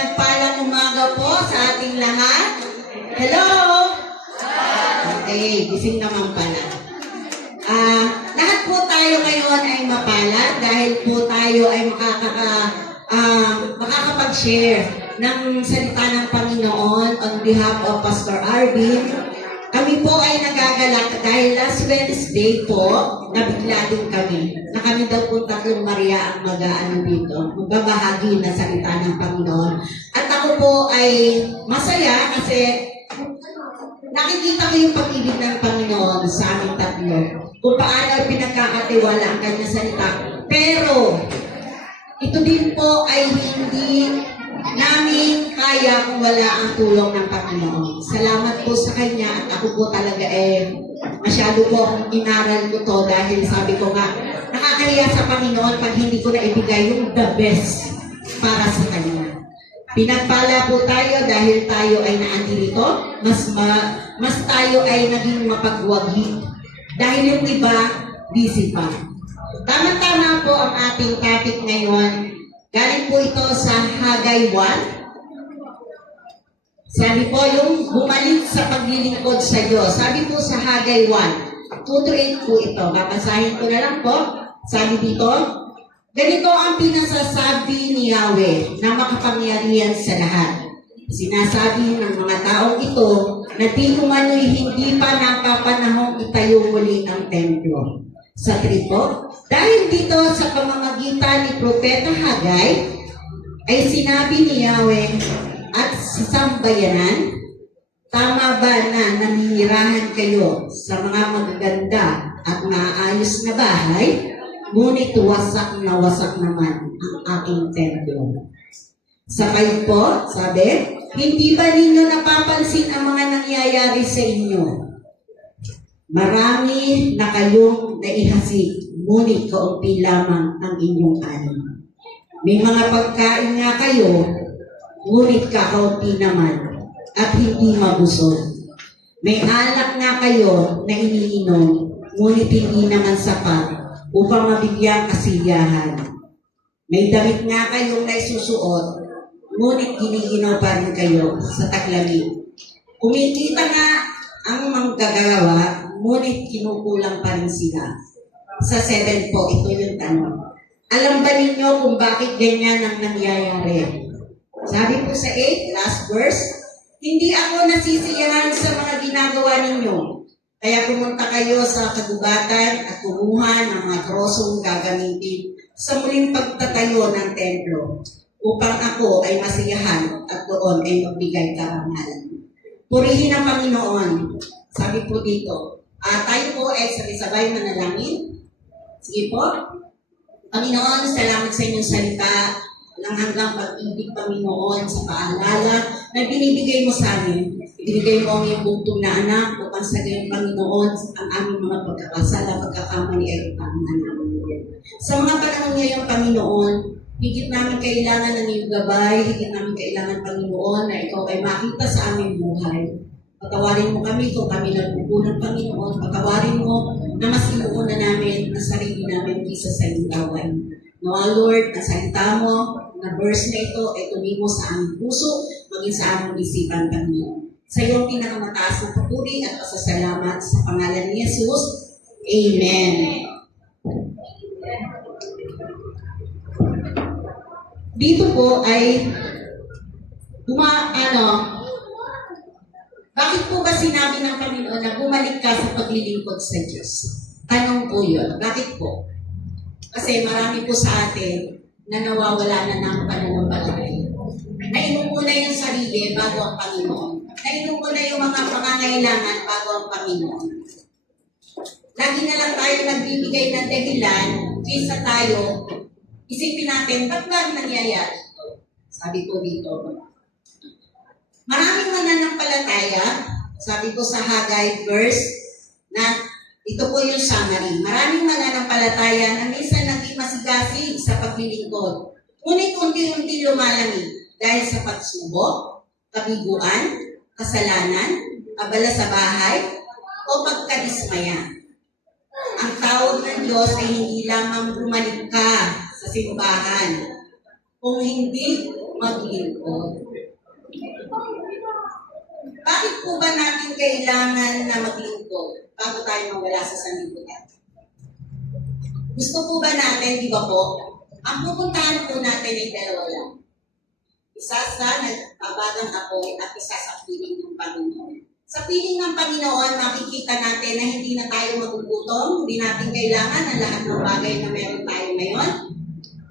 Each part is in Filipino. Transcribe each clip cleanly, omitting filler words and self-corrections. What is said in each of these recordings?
mapagpalang umaga po sa ating lahat. Hello! Okay, gising naman pala. Lahat po tayo ngayon ay mapalad dahil po tayo ay makakapag-share ng salita ng Panginoon on behalf of Pastor Arvin. Kami po ay nagagalak dahil last Wednesday po, nabigla din kami. Na kami daw po tatlong Maria ang magbabahagi na salita ng Panginoon. At ako po ay masaya kasi nakikita ko yung pag-ibig ng Panginoon sa aming tatlo. Kung paano pinagkakatiwala ang kanyang salita. Pero, ito din po ay hindi namin kaya kung wala ang tulong ng Panginoon. Salamat po sa Kanya at ako po talaga masyado po akong inaral ko to dahil sabi ko nga, nakakahiya sa Panginoon pag hindi ko na ibigay yung the best para sa Kanya. Pinagpala po tayo dahil tayo ay naandito, mas tayo ay naging mapagwagi dahil yung iba, busy pa. Tama-tama po ang ating topic ngayon. Galing po ito sa Hagay 1. Sabi po yung bumalik sa paglilingkod sa Diyos. Sabi po sa Hagay 1. 2-8 po ito. Kapasahin ko na lang po. Sabi dito, ganito ang pinasasabi ni Yahweh na makapangyarihan sa lahat. Sinasabi ng mga taong ito na di umano'y hindi pa napapanahong itayo muli ang templo. Sa 3 po, dahil dito sa pamamagitan ni Propeta Hagay, ay sinabi ni Yahweh at sa sambayanan, tama ba na naninirahan kayo sa mga magaganda at maayos na bahay, ngunit wasak naman ang aking templo. Sa 5 po, sabi, hindi ba ninyo napapansin ang mga nangyayari sa inyo? Marami na kayong naihasik, ngunit kaunti lamang ang inyong ani. May mga pagkain nga kayo, ngunit kakaunti naman, at hindi mabusog. May alak nga kayo na iniinom, ngunit hindi naman sapat upang mabigyan kasiyahan. May damit nga kayong naisusuot, ngunit giniginaw pa rin kayo sa taglamig. Kumikita nga ang manggagawa, ngunit kinukulang pa rin sila. Sa 7 po, ito yung tanong. Alam ba ninyo kung bakit ganyan ang nangyayari? Sabi po sa 8, last verse, hindi ako nasisiyahan sa mga ginagawa ninyo. Kaya pumunta kayo sa kagubatan at kumuha ng mga krosong gagamitin sa muling pagtatayo ng templo upang ako ay masiyahan at doon ay magbigay karangalan. Purihin ang Panginoon. Sabi po dito, tayo po ay sabay-sabay manalangin. Sige po. Panginoon, salamat sa inyong salita ng hanggang pag-ibig, Panginoon, sa paalala na binibigay mo sa amin. Binibigay mo ang iyong bugtong na anak upang sa gayon, Panginoon, ang aming mga pagkakasala, pagkakamali ay ipangalan namin. Sa mga panahon ngayon, Panginoon, higit namin kailangan ng iyong gabay, higit namin kailangan, Panginoon, na ikaw ay makita sa aming buhay. Patawarin mo kami kung kami nagpupunan, Panginoon. Patawarin mo na mas inuuna namin ang sarili namin kisa sa iyong gawain. Nawa, Lord, ang salita mo, na verse na ito, ay tumimo sa aming puso, maging sa aming isipan, Panginoon. Sa iyong pinakamataas na papuri at pasasalamat sa pangalan ni Jesus. Amen. Dito po ay bakit po ba sinabi ng Panginoon na bumalik ka sa paglilingkod sa Diyos? Tanong po yun. Bakit po? Kasi marami po sa atin na nawawala na ng pananampalataya. Nainom mo na yung sarili bago ang Panginoon. Nainom mo na yung mga pangangailangan bago ang Panginoon. Lagi na lang tayo nagbibigay ng dahilan kaysa tayo isipin natin, ba't ba nangyayari? Sabi ko dito, maraming mananampalataya, sabi ko sa Hagay verse, na ito po yung summary. Maraming mananampalataya na minsan naging masigasig sa paglilingkod. Ngunit unti-unti lumalamig dahil sa pagsubok, kabiguan, kasalanan, abala sa bahay, o pagkadismaya. Ang tawag ng Diyos ay hindi lamang bumalik ka sa simbahan. Kung hindi, maglingkod. Bakit po ba natin kailangan na maglingkod bago tayo mawala sa sanlibutan? Gusto po ba natin, di ba po? Ang pupuntahan po natin ay dalawa lang. Isa sa nagbabagang apoy at isa sa piling ng Panginoon. Sa piling ng Panginoon, makikita natin na hindi na tayo magugutom, hindi natin kailangan ang lahat ng bagay na meron tayo ngayon.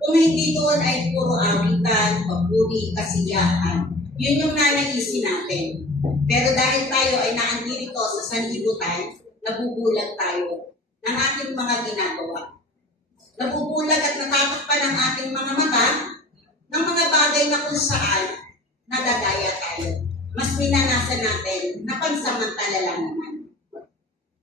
Kung hindi doon ay puro awitan, papuri, kasiyahan. Yun yung nanaisin natin. Pero dahil tayo ay naandirito sa sanlibutan, nabubulag tayo ng ating mga ginagawa. Nabubulag at natatakpan ang ating mga mata ng mga bagay na kung saan nadadaya tayo. Mas minanasan natin na pansamantala lang naman.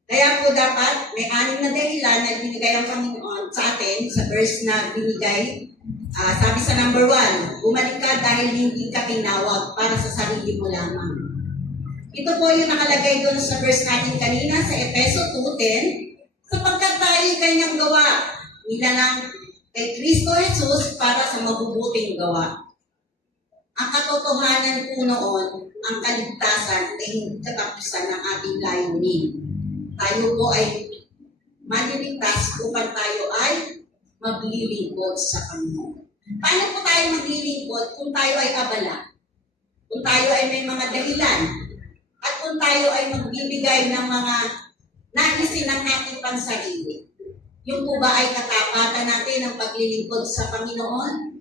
Kaya po dapat may 6 na dahilan na binigay ang Panginoon sa atin sa verse na binigay. Sabi sa number 1, bumalik ka dahil hindi ka tinawag para sa sarili mo lamang. Ito po yung nakalagay doon sa verse natin kanina sa Efeso 2:10, sapagkat tayo kanyang gawa, nilalang kay Kristo Jesus para sa mabubuting gawa. Ang katotohanan po noon, ang kaligtasan ay hindi katapusan ng ating layunin. Tayo po ay maliligtas upang tayo ay maglilingkod sa Panginoon. Paano po tayo maglilingkod kung tayo ay abala? Kung tayo ay may mga dahilan? At kung tayo ay magbibigay ng mga naisin ng ating pansarili? Yung po ba ay katapatan natin ang paglilingkod sa Panginoon?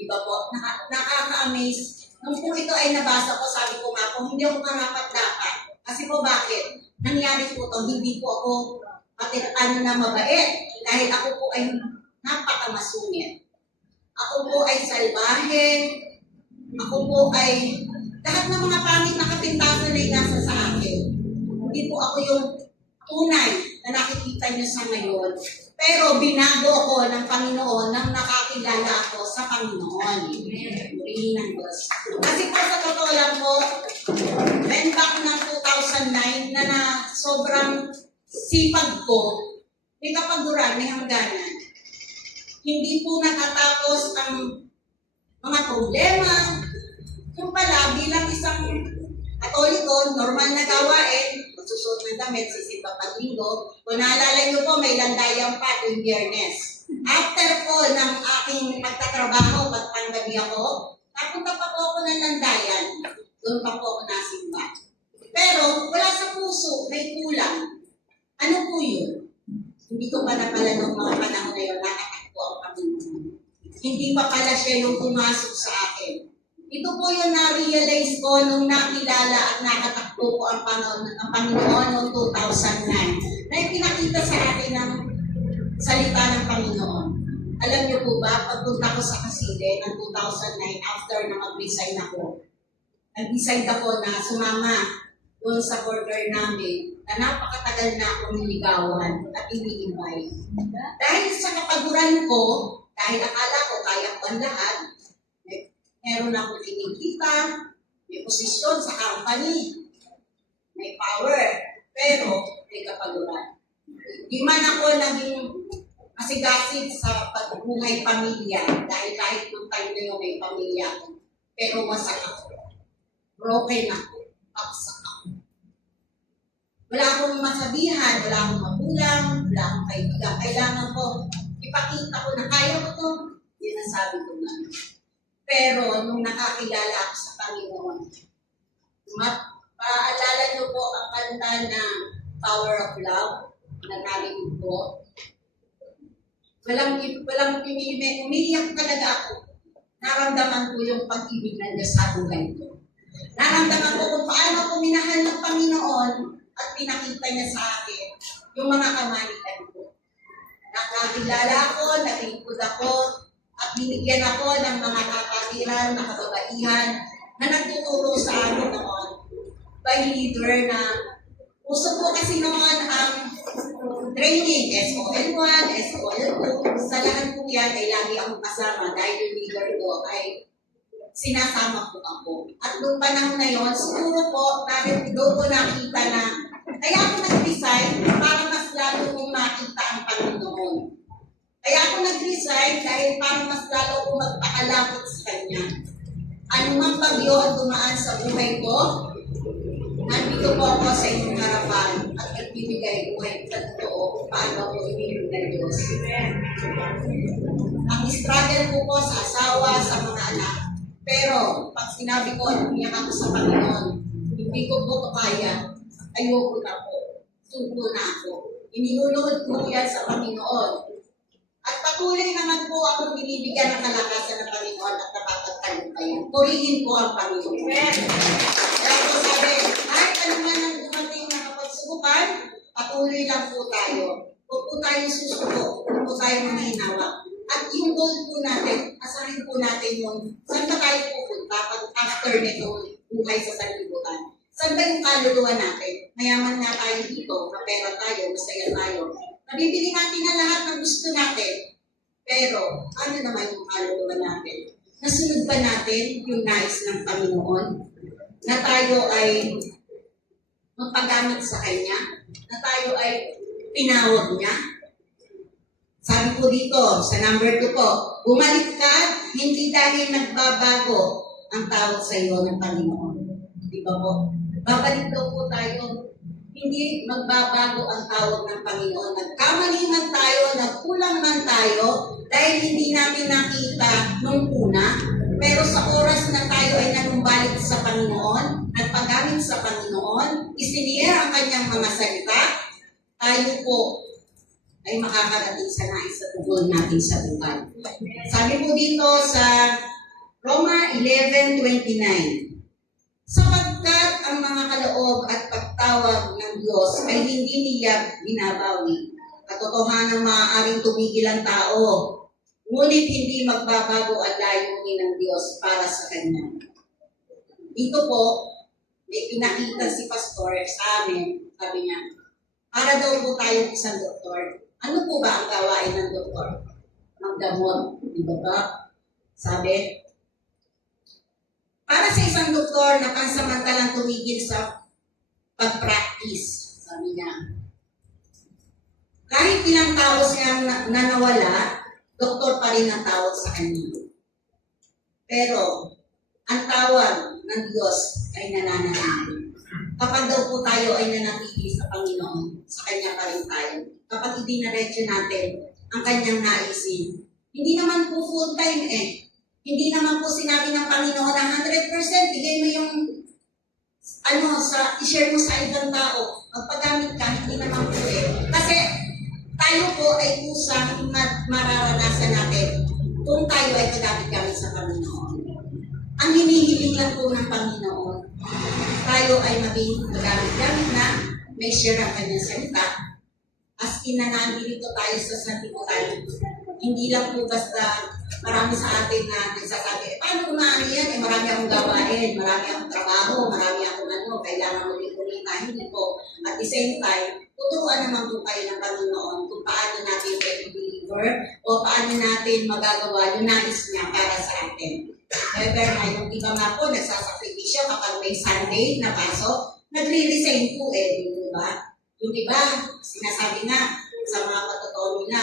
Iba po, nakaka-amaze. Nung po ito ay nabasa ko, sabi ko nga po, hindi ako marapat-dapat. Kasi po bakit? Nangyari po ito, hindi po ako mabait. Dahil ako po ay napakamasungit. Ako po ay salbahe. Ako po ay lahat ng mga pangit na kapintasan ay nasa sa akin. Hindi po ako yung tunay na nakikita niyo sa ngayon. Pero binago ako ng Panginoon nang nakakilala ako sa Panginoon. Purihin ng Diyos. Kasi po sa totoo lang po, when back ng 2009 na sobrang sipag ko, may kapaguran, may hangganan. Hindi po natatapos ang mga problema. Yung pala, bilang isang Katoliko, normal na gawain, magsusuot ng damit, sisimba pag linggo. Kung naalala niyo po, may landayan pa tuwing Biyernes. After po ng aking pagtatrabaho, pagpanggabi ako, napunta pa po ako ng landayan. Doon pa po ako nasimba. Pero wala sa puso, may kulang. Ano po yun? Hindi ko pa napala nung mga panahon na yun, nakatakbo ang Panginoon. Hindi pa pala siya yung pumasok sa akin. Ito po yung na-realize ko nung nakilala at nakatakbo ko ang Panginoon noong 2009 na ipinakita sa akin ng salita ng Panginoon. Alam niyo po ba, pagpunta ko sa Kaside ng 2009 after na mag-resign ako, nag-decide ako na sumama doon sa border namin na napakatagal na akong niligawan at iniimbay. Dahil sa kapaguran ko, dahil akala ko kaya ko ang lahat, meron akong kinikita, may posisyon sa company, may power, pero may kapaguran. Di man ako naging masigasig sa pagbuhay pamilya, dahil kahit nung time na yun may pamilya ako, pero wasak ako. Broken ako. Paksak ako. Wala akong masabihan, wala akong magulang, wala akong kaibigan. Kailangan ko ipakita ko na kaya ko to. Yun ang sabi ko na. Pero nung nakakilala ako sa Panginoon, paalala niyo po ang kanta na Power of Love na narinig ko. Walang umiiyak talaga ako. Naramdaman ko yung pag-ibig ng Diyos sa buhay ko. Naramdaman ko kung paano ako minahal ng Panginoon at pinakita niya sa akin yung mga kamalitan ko. Nakakilala ako, naglingkod ako, at binigyan ako ng mga kapatiran, na kababaihan na nagtuturo sa akin noon by leader na uso po kasi noon ang training, SOL1, SOL2. Sa lahat po yan ay lagi akong kasama dahil yung leader ko ay sinasama po ako. At noong panahon na yon, siguro po, doon ko nakita na kaya ako nag-decide para mas lalo kong makita ang Panginoon. Kaya ako nag-resign dahil para mas lalo ko magpakalapit sa Kanya. Anumang bagyo ang dumaan sa buhay ko, nandito po ako sa inyong harapan at nagbibigay buhay sa totoo kung paano ako inilig ng Diyos. Ang struggle ko po sa asawa, sa mga anak. Pero pag sinabi ko, umiyak ako sa Panginoon, hindi ko po ito kaya, ayoko na po. Suko na ako. Inilulunod ko yan sa Panginoon. At patuloy naman po ako binibigyan ng kalakasan ng Panginoon at napapagtagumpayan. Purihin po ang Panginoon. Kaya po sabi, kahit ano man ang dumating na kapagsubukan, patuloy lang po tayo. Huwag po tayo susuko, huwag po tayo manahinawa. At yung goal po natin, asahin po natin yung saan ba tayo pupunta pag after nitong buhay sa sanlibutan. Saan ba yung kaluluwa natin? Mayaman nga tayo dito, mapera tayo, masaya tayo. Nabibili natin ang lahat ng gusto natin. Pero, ano naman yung kaluluwa natin? Nasunod ba natin yung nais ng Panginoon? Na tayo ay magpagamit sa Kanya? Na tayo ay tinawag Niya? Sabi po dito, sa number 2 po, bumalik ka, hindi dahil nagbabago ang tawag sa iyo ng Panginoon. Di ba po? Babalik daw po tayo. Hindi magbabago ang tawag ng Panginoon. Nagkamali man tayo, nagkulang man tayo, dahil hindi natin nakita nung una, pero sa oras na tayo ay nanumbalik sa Panginoon, nagpagamit sa Panginoon, isiniyar ang kanyang mga salita, tayo po ay makakarating sa nais sa tugol natin sa buhay. Sabi po dito sa Roma 11:29, sapagkat ang mga kaloob at pagtawag ng Diyos ay hindi niya binabawi. Katotohanan maaaring tumigil ang tao, ngunit hindi magbabago ang layunin ng Diyos para sa Kanya. Dito po, may pinakita si Pastor sa amin, sabi niya, para daw po tayo isang doktor. Ano po ba ang gawain ng doktor? Magdamot, di ba ba? Sabi, para sa isang doktor na pansamantalang tumigil sa pag-practice, sabi niya, kahit ilang tao siyang nawala, doktor pa rin ang tawag sa kanya. Pero, ang tawag ng Diyos ay nananatili. Kapag daw po tayo ay nanatili sa Panginoon, sa Kanya pa rin tayo. Kapag idinaretso natin ang Kanyang naisin, hindi naman po full time eh. Hindi naman po sinabi ng Panginoon na 100% bigay mo yung i-share mo sa ibang tao. Magpagamit ka, hindi naman po eh. Kasi tayo po ay kusang mararanasan natin kung tayo ay pagamit-gamit sa Panginoon. Ang hinihiling lang po ng Panginoon, tayo ay maging magamit-gamit na may share ang kanyang salita. As in na nandito tayo sa sanlibutan. Hindi lang po basta marami sa atin na nagsasabi, paano umaano yan? Marami akong gawain, marami akong trabaho, marami akong kailangan mo din kumita. Hindi po. At the same time, tuturuan naman po kayo ng Panginoon kung paano natin i-deliver o paano natin magagawa yung nais niya para sa atin. However, yung iba nga po, nagsasakripisyo kapag may Sunday na pasok, nagre-resign po eh, di ba? Yung iba, sinasabi nga sa mga katotoo nila,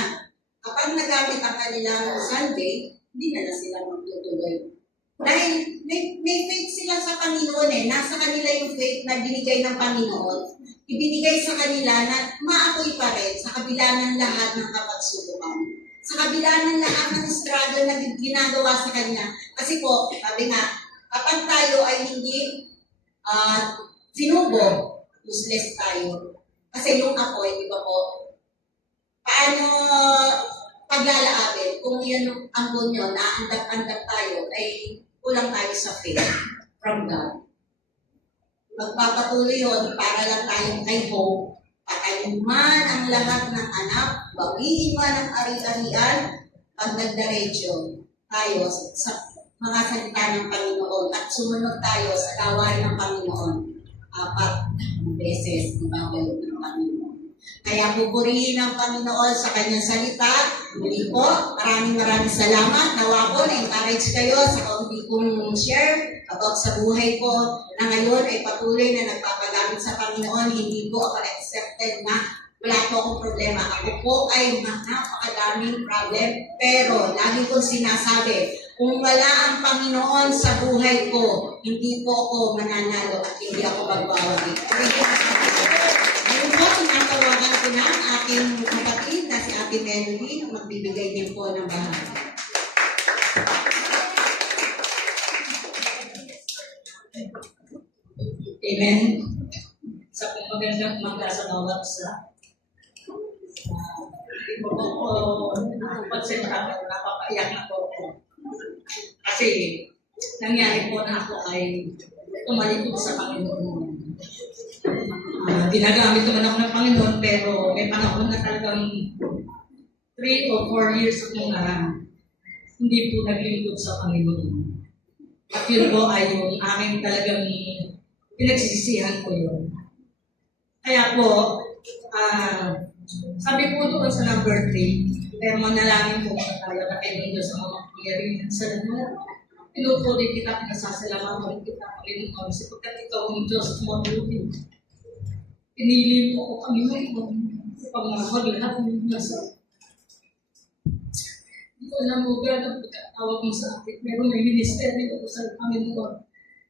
kapag nagamit ang kanilang Sunday, hindi na sila magtutuloy. Dahil may faith sila sa Panginoon eh. Nasa kanila yung faith na binigay ng Panginoon. Ibinigay sa kanila na maapoy pa rin sa kabila ng lahat ng kapagsubukan. Sa kabila ng lahat ng struggle na ginagawa sa Kanya. Kasi po, sabi nga, kapag tayo ay hindi sinubo, useless tayo. Kasi yung apoy, di ba po, paano paglalaabin kung yan ang bunyo na andap-andap tayo ay kulang tayo sa faith from God. Magpapatuloy yun para lang tayong kay hope. Patayin man ang lahat ng anak, bawiin man ang ari-arian, pag nagdaretso tayo sa mga salita ng Panginoon at sumunod tayo sa gawain ng Panginoon 4 beses ibabalik ng Panginoon. Kaya pupurihin ang Panginoon sa kanyang salita. Muli po, maraming salamat. Nawa po, na-encourage kayo sa kaunti kong share about sa buhay ko na ngayon ay patuloy na nagpapagamit sa Panginoon. Hindi po ako accepted na wala po akong problema. Ako po ay napakadaming problem, pero lagi kong sinasabi, kung wala ang Panginoon sa buhay ko, hindi po ako mananalo at hindi ako magwawagi. Ngayon po, tinatawagan ko na ang aking kapatid na si Ate Melody na magbibigay din po ng bahagi. Amen. Sa pong magandang umaga sa bawat isa. Hindi po ako pagsenta, napapaiyak na po ako. Kasi nangyari po na ako ay tumalikod sa Panginoon. Ginagamit naman ako ng Panginoon, pero may panahon na talagang 3 or 4 years akong hindi po naglingkod sa Panginoon. At yun po ay yung aming talagang pinagsisisihan ko yun. Kaya po, sabi po doon sa number 3, pero manalangin po sa tayo na kayo ng Diyos ang mga pangyarihan sa lahat. Pinutuloy kita, pinasasalamatan kita, Panginoon, sapagkat ikaw ang Diyos mabuti. Pinili mo ako, Panginoon, pangahag lahat ng nasa. Hindi ko alam mo gano'n pagkatawag mo sa akin, pero may ministeryo ako sa Panginoon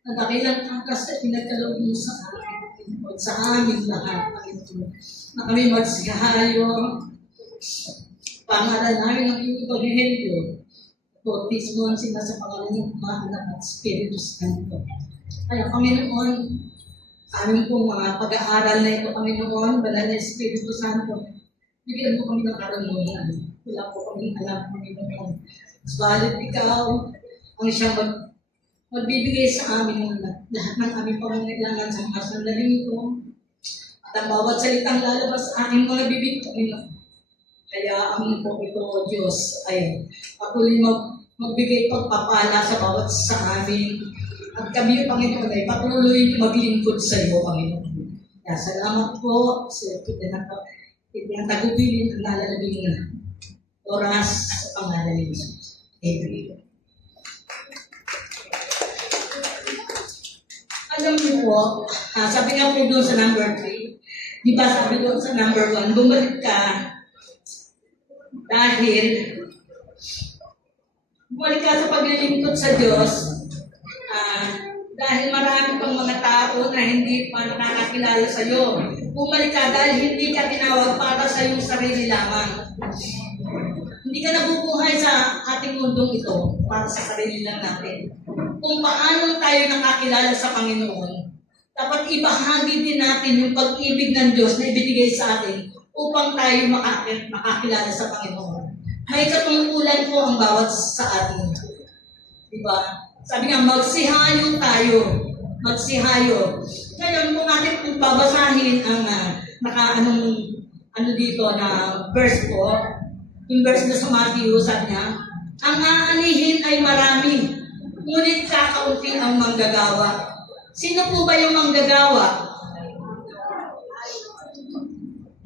na dakilang angkas na pinagkaloob mo sa akin, Panginoon, sa aming lahat, Panginoon, na kami magsihayo, pangalan namin ng iyong Ebanghelyo, bautismo ang sila sa pangalan ng Ama, Anak at Espiritu Santo. Kaya, Panginoon, aming pong mga pag-aaral na ito, Panginoon, banal na Espiritu Santo, bigyan mo kami ng karunungan. Wala po kami alam, Panginoon. Balit ikaw ang siyang magbibigay sa amin ng lahat ng aming pangangailangan sa mga sandaling ito. At ang bawat salitang lalabas sa aking mga bibig, Panginoon. Kaya amin po ito, O Diyos, ay patuloy magbigay pagpapala sa bawat sa amin. At kami, Panginoon, ay patuloy maglingkod sa iyo, Panginoon. Kaya salamat po sa pinatagubilin ang nalalabing na oras sa pangalan ni Jesus. Amen. Alam niyo po, sabi nga po doon sa number 3, di ba sabi doon sa number 1, bumalik ka sa paglilingkod sa Diyos, dahil marami pang mga tao na hindi pa nakakakilala sa iyo. Bumalik ka dahil hindi ka tinawag para sa iyong sarili lamang. Hindi ka nabubuhay sa ating mundong ito para sa sarili lang natin. Kung paano tayo nakakilala sa Panginoon, dapat ibahagi din natin yung pag-ibig ng Diyos na ibinigay sa atin upang tayo makakilala sa Panginoon. May katungkulan po ang bawat sa atin. Diba? Sabi nga, magsihayo tayo. Magsihayo. Ngayon, kung natin babasahin ang dito na verse po, yung verse na sa Matthew, sabi niya, ang aanihin ay marami, ngunit kakaunti ang manggagawa. Sino po ba yung manggagawa?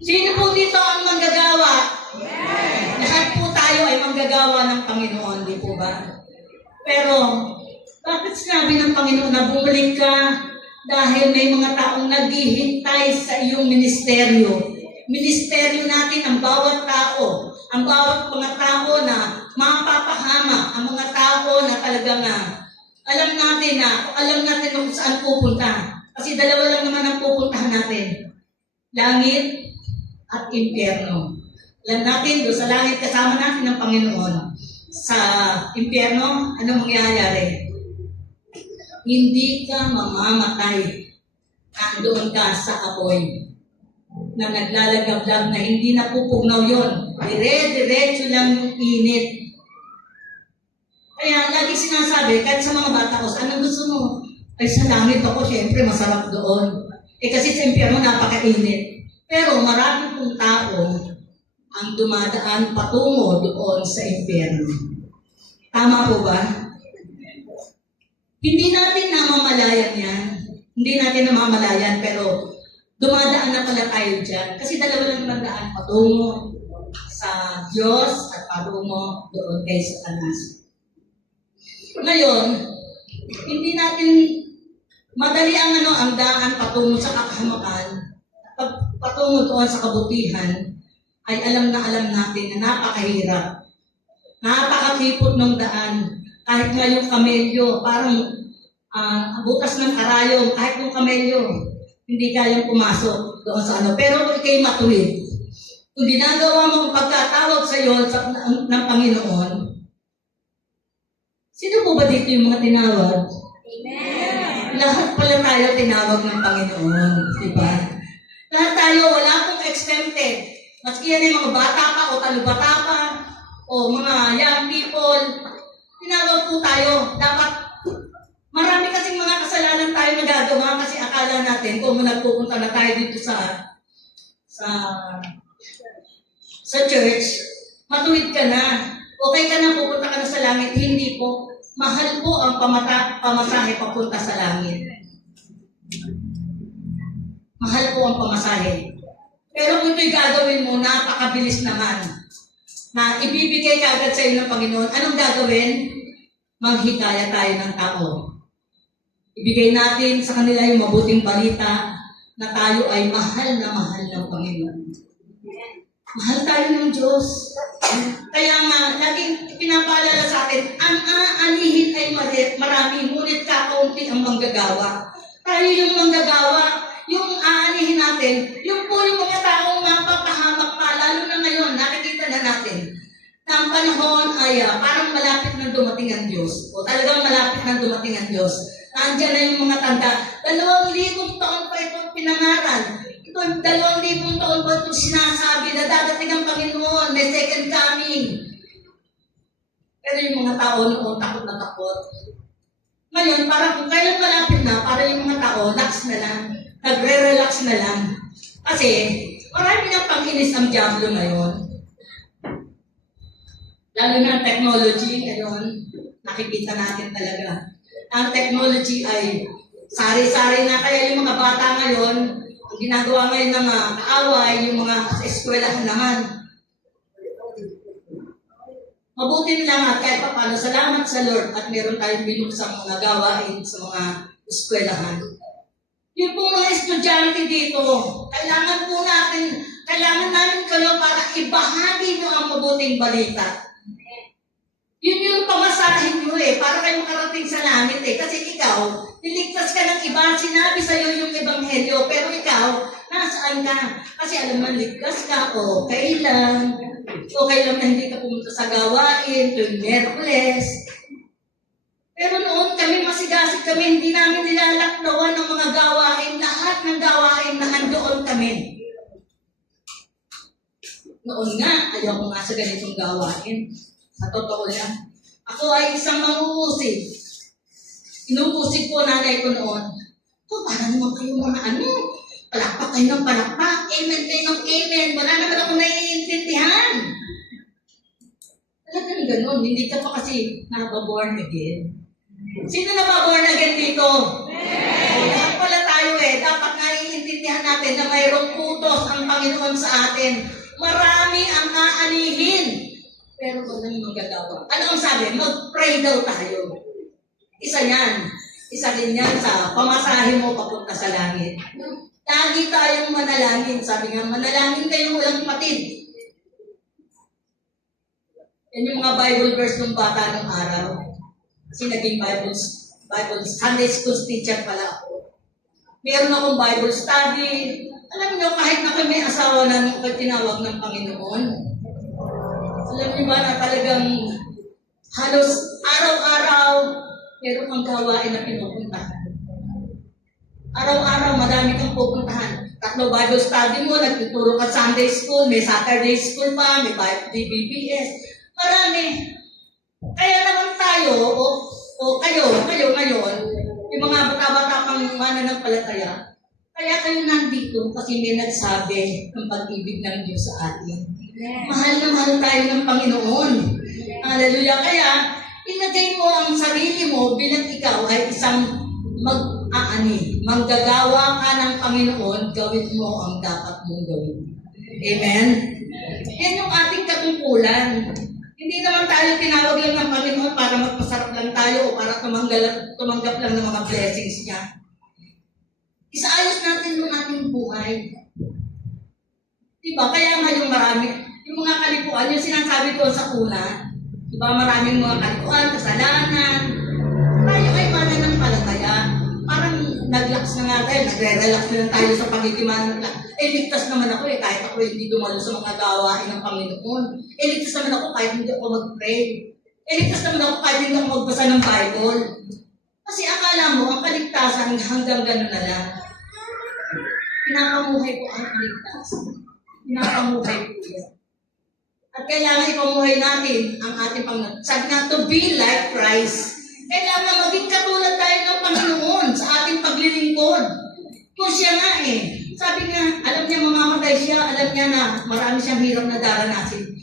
Sino po dito ang manggagawa? Lahat po tayo ay manggagawa ng Panginoon, di po ba? Pero, bakit sinabi ng Panginoon na bumalik ka? Dahil may mga taong naghihintay sa iyong ministeryo. Ministeryo natin ang bawat tao. Ang bawat mga tao na mapapahama. Ang mga tao na talagang alam natin kung saan pupunta. Kasi dalawa lang naman ang pupuntahan natin. Langit at impyerno. Alam natin, doon sa langit kasama natin ng Panginoon. Sa impyerno, anong mangyayari? Hindi ka mamamatay. Andoon ka sa apoy na naglalagablag na hindi napupugnaw yun. Dire-diretso lang yung init. Kaya lagi sinasabi, kahit sa mga bata ko, anong gusto mo? Ay sa langit ako, syempre masarap doon. Kasi sa impyerno napakainit. Pero marami pong tao ang dumadaan patungo doon sa impyerno. Tama po ba? Hindi natin namamalayan yan. Hindi natin namamalayan, pero dumadaan na pala tayo dyan. Kasi dalawa lang naman daan, patungo sa Diyos at patungo doon kay Satanas. Ngayon, hindi natin madali ang daan patungo sa kakahamakan. patungo doon sa kabutihan, ay alam na alam natin na napakahirap. Napakakipot ng daan. Kahit nga yung kamelyo, parang butas ng karayom, kahit yung kamelyo, hindi kayang pumasok doon sa ano. Pero kung ikay matuwid, kung ginagawa mo ang pagkatawag sa iyo ng Panginoon, sino po ba dito yung mga tinawag? Amen. Lahat pala tayo tinawag ng Panginoon, di ba? Lahat tayo, wala pong exempted. Maski yan yung mga bata pa o talubata pa o mga young people, tinawag po tayo. Dapat, marami kasing mga kasalanan tayo nagagawa kasi akala natin kung nagpupunta na tayo dito sa church, matuwid ka na. Okay ka na, pupunta ka na sa langit. Hindi po. Mahal po ang pamasahe papunta sa langit. Mahal po ang pamasahe. Pero kung ito'y gagawin mo, napakabilis naman. Na ibibigay ka agad sa iyo ng Panginoon. Anong gagawin? Manghikaya tayo ng tao. Ibigay natin sa kanila yung mabuting balita na tayo ay mahal na mahal ng Panginoon. Mahal tayo ng Diyos. Kaya nga, laging pinapaalala sa atin, ang aanihin ay marami, ngunit kakaunti ang manggagawa. Tayo yung manggagawa, yung aanihin natin, yung po yung mga taong mapapahamak pa, lalo na ngayon, nakikita na natin, na ang panahon ay parang malapit na dumating ang Diyos. O talagang malapit na dumating ang Diyos. Nandiyan na yung mga tanda. 2,000 taon pa itong pinangaral. Ito, 2,000 taon pa itong sinasabi na dadating ang Panginoon, may second coming. Pero yung mga tao noon, takot na takot. Ngayon, parang kung kailan malapit na, para yung mga tao, lax na lang. Nagre-relax na lang. Kasi, marami nang panginis ang diablo ngayon. Lalo na ang technology, ngayon, nakikita natin talaga. Ang technology ay sari-sari na, kaya yung mga bata ngayon, ang ginagawa ngayon ng kaaway, yung mga sa eskwelahan naman. Mabuti lang at kahit pa paano, salamat sa Lord at meron tayong binuksang mga gawain sa mga eskwelahan. Yung po mga estudyante dito, kailangan namin kayo para ibahagi nyo ang mabuting balita. Yun yung pamasahin nyo para kayong karating sa langit Kasi ikaw, niligtas ka ng iba, sinabi sa'yo yung ebanghelyo, pero ikaw, nasaan ka? Kasi alam mo, ligtas ka, okay lang. Okay lang na hindi ka pumunta sa gawain, tuwing Miyerkules. Pero noon kami, masigasig kami, hindi namin nilalaktawan ng mga gawain, lahat ng gawain na nandoon kami. Noon nga, ayaw ko nga sa ganitong gawain. Sa totoo lang. Ako ay isang manguusig. Inuusig ko nanay ko noon. Para naman kayo mga palakpak kayo ng palakpak, amen kayo ng amen, wala naman ako naiintindihan. Talagang ganun, hindi ka pa kasi nababorn again. Sino nababorn again dito? Lahat pala tayo dapat naiintindihan natin na mayroong utos ang Panginoon sa atin. Marami ang aanihin. Pero walang magagawa. Ano ang sabi? Mag-pray daw tayo. Isa yan. Isa din yan sa pamasahe mo papunta sa langit. Lagi tayong manalangin. Sabi nga, manalangin kayong walang patid. Yan yung mga Bible verse ng bata ng araw. Kasi naging Bible Sunday school teacher pala ako. Meron akong Bible study. Alam niyo, kahit na kami asawa na nung tinawag ng Panginoon, alam niyo ba na talagang halos araw-araw meron kang gawain na pinupuntahan. Araw-araw madami kang pupuntahan. 3 Bible study mo, nagtuturo ka Sunday school, may Saturday school pa, may BBS. Marami. Kaya naman tayo, o kayo ngayon, yung mga bata-bata pang mananampalataya, kaya kayo nandito kasi may nagsabi ng pag-ibig ng Diyos sa atin. Mahal na mahal tayo ng Panginoon. Hallelujah. Kaya, ilagay mo ang sarili mo bilang ikaw ay isang manggagawa ka ng Panginoon, gawin mo ang dapat mong gawin. Amen? Yan yung ating katungkulan. Hindi naman tayo tinawag lang ng Panginoon para magpasarap lang tayo o para tumanggap lang ng mga blessings niya. Isaayos natin yung ating buhay. ba? Kaya nga yung marami, yung mga kalikuan, yung sinasabi ko sa una, di ba, maraming mga kalikuan, kasalanan, tayo ay mananampalataya. Parang nag-lax na nga tayo, nagre-relax na lang tayo sa pagkikiman. Ligtas naman ako kahit ako hindi dumalo sa mga gawain ng Panginoon. Ligtas naman ako kahit hindi ako mag-pray. Ligtas naman ako kahit hindi ako magbasa ng Bible. Kasi akala mo, ang kaligtasan hanggang gano'n na lang. Pinapamuhay ko ang kaligtasan. Pinapamuhay ko yan. At kailangan ipamuhay natin ang ating Panginoon. Sabi nga, to be like Christ. Kailangan maging katulad tayo ng Panginoon sa ating paglilingkod. Kung siya nga sabi niya, alam niya mamamatay siya, alam niya na marami siyang hirap na daranasin.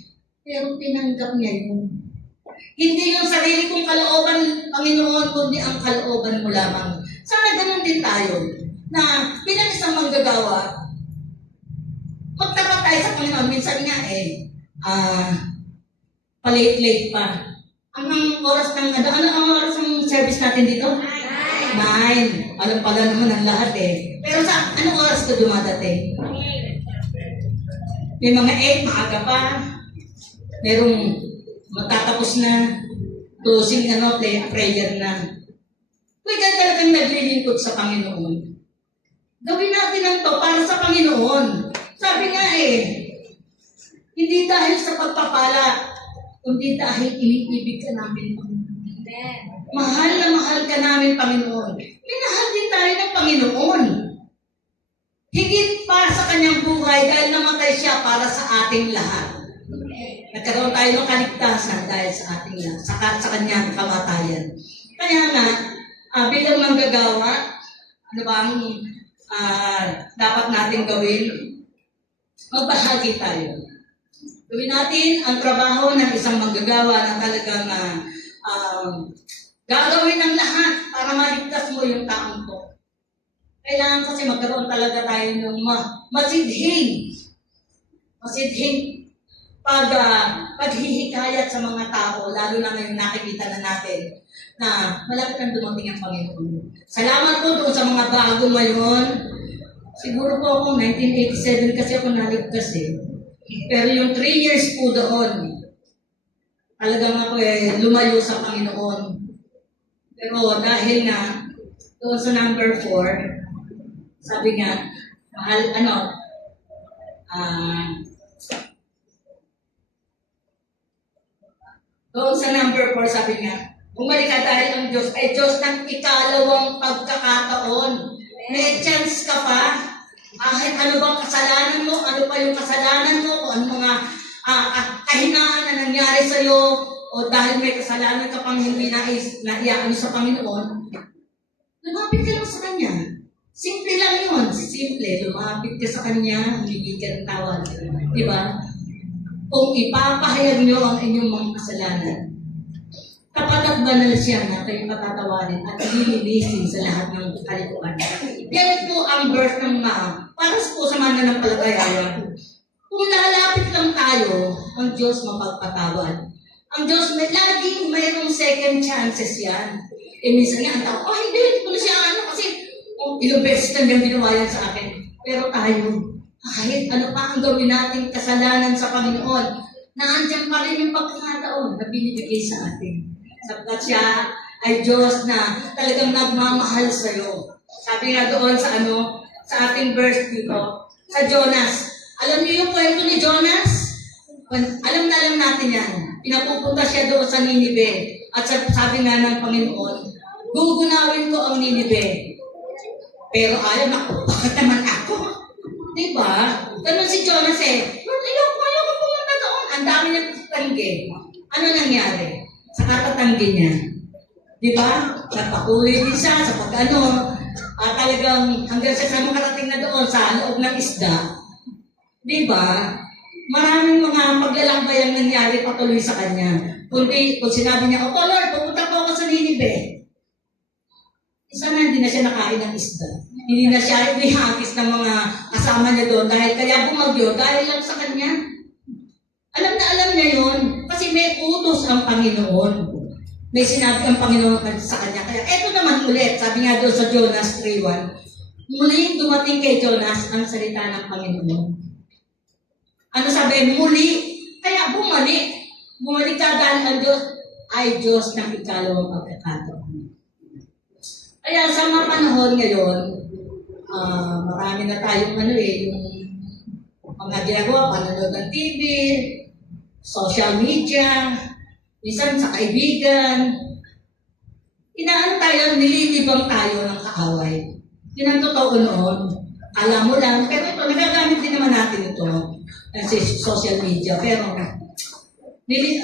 Pero tinanggap niya yun. Hindi yung sarili kong kalooban, Panginoon, kundi ang kalooban mo lamang. Sana ganun din tayo, na bilang isang manggagawa, magtapat tayo sa Panginoon. Minsan nga palate-late pa. Ang oras ng, ano ang oras ng service natin dito? 9. Alam pala naman ang lahat Pero sa anong oras ko dumadating? May mga 8, maaga pa. Merong matatapos na. Closing prayer na. Kung ikaw talagang naglilingkod sa Panginoon, gawin natin ang to para sa Panginoon. Sabi nga hindi dahil sa pagpapala, kundi dahil iniibig ka namin, Panginoon. Mahal na mahal ka namin, Panginoon. Minahal din tayo ng Panginoon. Higit pa sa kanyang buhay dahil namatay siya para sa ating lahat. Nagkaroon tayo ng kaligtasan dahil sa ating lahat, sa kanyang kamatayan. Kaya nga, bilang manggagawa, ano ba ang dapat natin gawin? Magbahagi tayo. Gawin natin ang trabaho ng isang manggagawa na talagang gagawin ng lahat para maligtas mo yung taong to. Kailangan kasi magkaroon talaga tayo ng masidhing paghihikayat sa mga tao, lalo na ngayon nakikita na natin na malapit ang dumating ang Panginoon. Salamat po doon sa mga bago ngayon. Siguro po ako, 1987 kasi ako naligtas Pero yung 3 years po doon, talagang ako lumayo sa Panginoon. Pero dahil nga, doon sa number 4, sabi nga, doon sa number 4, sabi nga, bumalik ka dahil ang Diyos ay Diyos ng ikalawang pagkakataon. May chance ka pa. Ano bang kasalanan mo? Ano pa yung kasalanan mo? Kung ano mga kahinaan na nangyari sa'yo, o dahil may kasalanan ka pang hindi naiyaano sa Panginoon, lumapit ka lang sa Kanya. Simple lang yun. Simple. Lumapit ka sa Kanya, humingi ka ng tawad. Diba? Kung ipapahayag nyo ang inyong mga kasalanan, tapat at banal siya na kayo patatawarin at lilinisin sa lahat ng kalikuan. Yan po ang birth ng para po sa mananampalataya. Kung lalapit lang tayo, ang Diyos mapagpatawad. Ang Diyos laging mayroong second chances yan. Minsan nga ang tao, hindi ko na siya kasi ilang beses na niyang ginawa yan sa akin. Pero tayo, kahit ano pa ang gawin nating kasalanan sa Panginoon, naandyan pa rin yung pagkakataon na binibigay sa atin. Sapagkat siya ay Diyos na talagang nagmamahal sa'yo. Sabi nga doon sa sa ating verse dito, sa Jonas. Alam niyo yung kwento ni Jonas? Alam natin yan. Pinapupunta siya doon sa Ninive. At sabi nga ng Panginoon, gugunawin ko ang Ninive. Pero alam ako, bakit naman ako? Diba? Ganun si Jonas ayoko pumunta doon. Ang dami niyang tatanggi. Ano nangyari? Sa katatanggi niya. Diba? Nagpakuloy din siya sa talagang hanggang sa makarating na doon sa loob ng isda. Diba? Maraming mga paglalakbay ang nangyari patuloy sa kanya. Kung sinabi niya, Lord, pupunta po ako sa Ninive. Sana hindi na siya nakain ng isda. Hindi na siya ihagis ng mga kasama niya doon kaya bumagyo dahil lang sa kanya. Alam niya yun. Kasi may utos ang Panginoon. May sinabi ang Panginoon sa kanya. Kaya eto naman ulit, sabi nga doon sa Jonas 3:1, muling dumating kay Jonas ang salita ng Panginoon. Ano sabi? Muli. Kaya bumalik. Bumalik ka dahil ang Diyos ay Diyos ng ikalawang pagkakataon. Kaya sa mga panahon ngayon, marami na tayong yung mga ginagawa, panonood ng TV, social media, minsan sa kaibigan. Nililibang tayo ng kaaway. Yun ang totoo noon. Alam mo lang, pero ito, nagagamit din naman natin ito sa social media. Pero,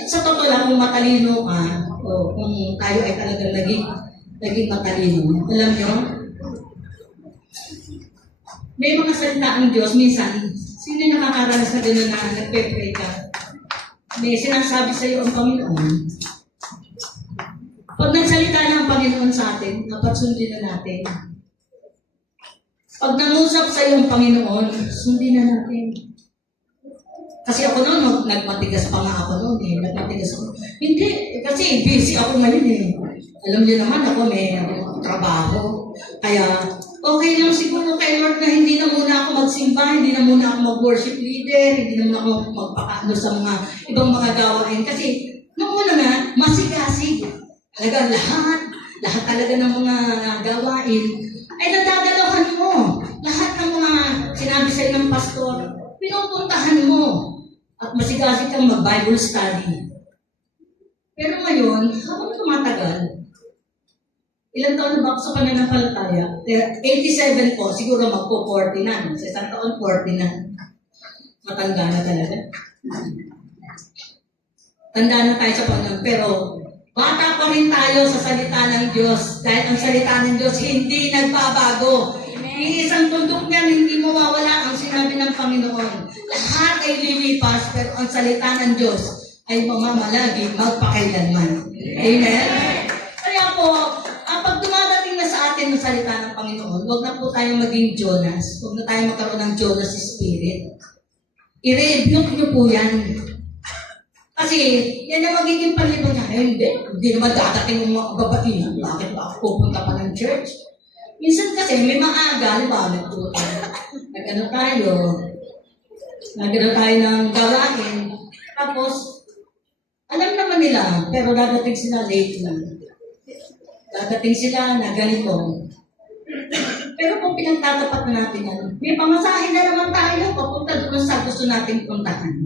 sa totoo lang, kung matalino ka, o kung tayo ay talagang naging matalino, alam nyo, may mga salita ang Diyos, minsan, sino nakakaranas na gano'n na nagpe-pray ka? May sinasabi sa iyo ang Panginoon. Pag nagsalita na ang Panginoon sa atin, dapat sundin na natin. Pag nangusap sa iyo ang Panginoon, sundin na natin. Kasi ako noon, nagmatigas pa nga ako noon Nagmatigas ako. Hindi, kasi busy ako ngayon Alam niyo naman ako, may trabaho. Kaya, okay lang siguro kay Lord na hindi na muna ako magsimba, hindi na muna ako mag-worship leader, hindi na muna ako magpakaano sa mga ibang mga gawain. Kasi, noong una na, masigasig. Talaga lahat talaga ng mga gawain, ay nadadalawan mo. Lahat ng mga sinabi sa'yo ng pastor, pinupuntahan mo. At masigasig kang mag-Bible study. Pero ngayon, habang tumatagal, ilang taon na ba ako sa pananampalataya? 87 po, siguro magpo-40 na. Sa isang taon, 40 na. Matanda na talaga. Tanda na tayo sa Panginoon. Pero, bata pa rin tayo sa salita ng Diyos. Dahil ang salita ng Diyos hindi nagbabago. Iisang tundok niyan, hindi mawawala ang sinabi ng Panginoon. Lahat ay lilipas, pero ang salita ng Diyos ay mamamalagi magpakailanman. Amen? Kaya po, pag dumadating na sa atin ang salita ng Panginoon, huwag na po tayong maging Jonas. Huwag na tayong magkaroon ng Jonas spirit. I-rebuke niyo po yan. Kasi, yan ang magiging palibang niya. Hindi naman dadating yung mga babaihan. Bakit ba ako pupunta pa ng church? Minsan kasi, may maaga, halimbawa, nag-ano tayo ng gawain. Tapos, alam naman nila, pero dadating sila late lang. Dadating sila na ganito. Pero kung pinagtatapat na natin yan, may pamasahin na naman tayo papunta doon sa gusto nating puntahan.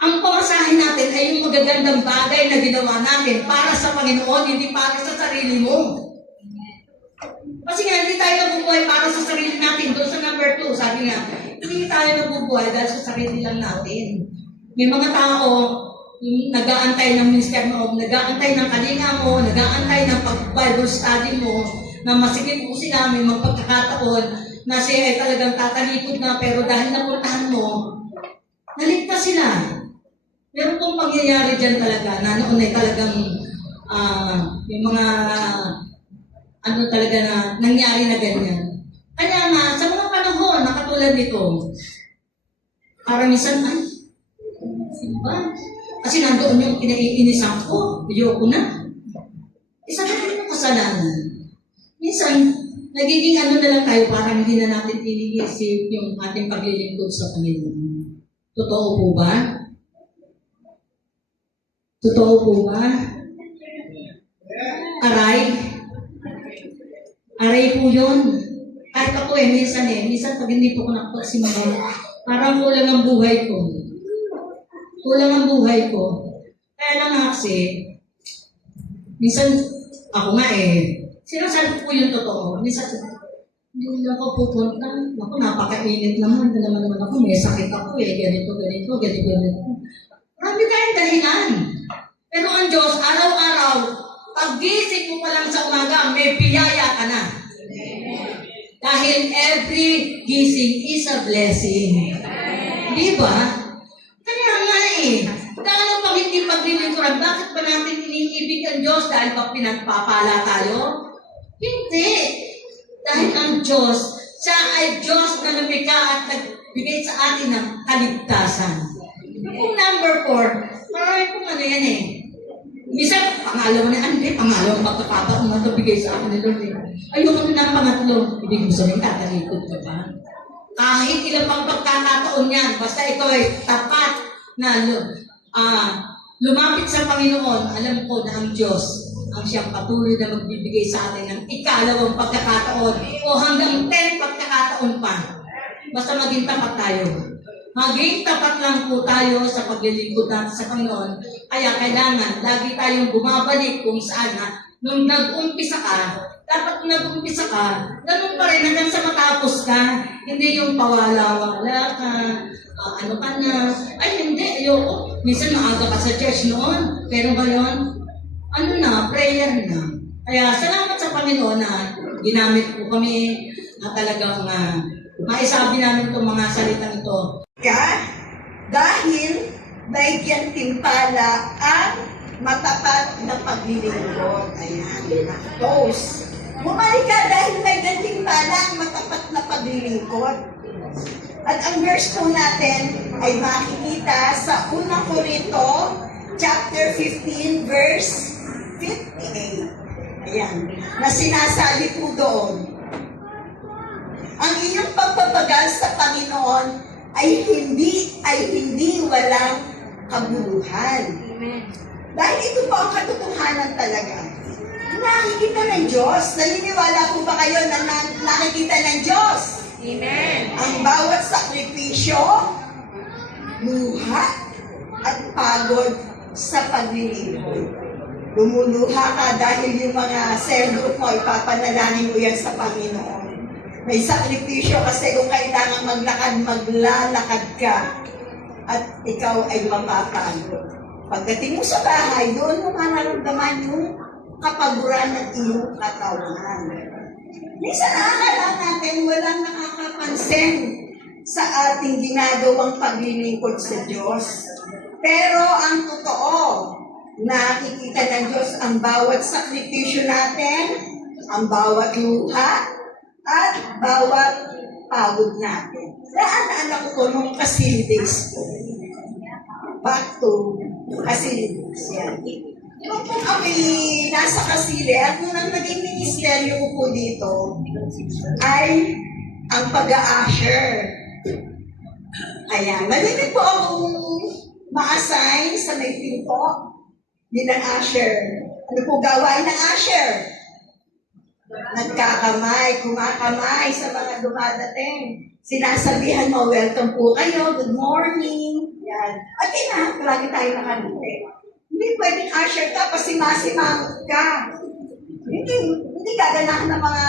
Ang pamasahin natin ay yung magagandang bagay na ginawa natin para sa Panginoon, hindi para sa sarili mo. Kasi nga, hindi tayo nabubuhay para sa sarili natin. Doon sa number 2, sabi nga, hindi tayo nabubuhay dahil sa sarili lang natin. May mga tao, nag-aantay ng minister mo, nag-aantay ng kalinga mo, nag-aantay ng pag-Bible study mo, na masigit po sila, may magpagkakataon na siya ay talagang tatalikod na, pero dahil napuntahan mo, naligtas sila. Meron pong pangyayari dyan talaga, na noon ay talagang may mga talaga na nangyari na ganyan. Kaya nga, sa mga panahon na katulad nito, para minsan, sino ba? Kasi nandoon yung kinaiinisan ko, ayoko na. Isa na rin yung kasalanan. Minsan, nagiging na lang tayo, parang hindi na natin iniisip yung ating paglilingkod sa Panginoon. Totoo po ba? Totoo po ba? Aray po yun. Kahit ako minsan pag hindi po ko nakapagsimula, parang kulang ang buhay ko. Kaya lang kasi, minsan ako nga sinasabi ko yung totoo. Minsan, hindi lang ako pupunta. Ako, napakainit naman. Alam naman ako, may sakit ako ganito. Marami tayong dahilan. Pero ang Diyos, araw-araw, pag-gising mo pa lang sa umaga, may biyaya ka na. Dahil every gising is a blessing. Di ba? Kaya nga dahil pag hindi paglilingkuran, bakit ba natin iniibig ang Diyos? Dahil ba pinagpapala tayo? Hindi. Dahil ang Diyos, siya ay Diyos na lumikha at nagbigay sa atin ng kaligtasan. Kung number 4, marami pong Minsan, pangalawang pagkakataon na ito bigay sa akin ni Lord. Ayoko na ng pangatlo. Ibig mo sabihin, tatalikod ka pa. Kahit ilang pang pagkakataon yan, basta ito ay tapat na lumapit sa Panginoon, alam ko na ang Diyos ang siyang patuloy na magbibigay sa atin ng ikalawang pagkakataon o hanggang 10 pagkakataon pa. Basta maging tapat tayo. Maging tapat lang po tayo sa paglilingkod natin sa Panginoon. Kaya kailangan lagi tayong bumabalik kung saan nung nag-umpisa ka, dapat kung nag-umpisa ka, ganun pa rin hanggang sa matapos ka. Hindi yung pawala-wala ka, ano ka na. Ay hindi, ayoko. Minsan maaga ka sa church noon. Pero ba yun? Ano na, prayer na. Kaya salamat sa Panginoon na ginamit po kami na talagang maisabi namin itong mga salitang ito. Dahil daigyan timpala ang matapat na paglilingkod. Ayan. Toast. Bumalik ka dahil may gantimpala ang matapat na paglilingkod. At ang verse po natin ay makikita sa 1 Corinto chapter 15 verse 58. Ayan. Na sinasabi po doon, ang inyong pagpapagal sa Panginoon ay hindi walang kabuluhan. Amen. Dahil ito po ang katotohanan talaga. Nakikita ng Diyos. Naniniwala po ba kayo na nakikita ng Diyos? Amen. Ang bawat sakripisyo, luha, at pagod sa paglilingkod. Lumuluha ka dahil yung mga servo mo, ipapanalangin mo yan sa Panginoon. May sakripisyo kasi kung kailangan maglakad, maglalakad ka. At ikaw ay mapapagod. Pagdating mo sa bahay, doon mo mararamdaman yung kapaguran ng iyong katawan. Minsan nakakala natin walang nakakapansin sa ating ginagawang paglilingkod sa Diyos. Pero ang totoo, nakikita ng Diyos ang bawat sakripisyo natin, ang bawat luha, at bawat pagod natin. Naalala ko po nung Kasili days ko. Back to Kasili days. Yan. Nung po kami nasa Kasili, at nung naging ministeryo ko po dito, ay ang pag-a-usher. Ayan. Malimit po akong ma-assign sa may pinto bilang usher. Ano po gawain ng usher? Nagkakamay, kumakamay sa mga dumadating. Sinasabihan mo, welcome po kayo, good morning. Yan. At lagi tayo nakangiti. Hindi pwedeng usher ka, pasimasimangot ka. Hindi gaganahan ng mga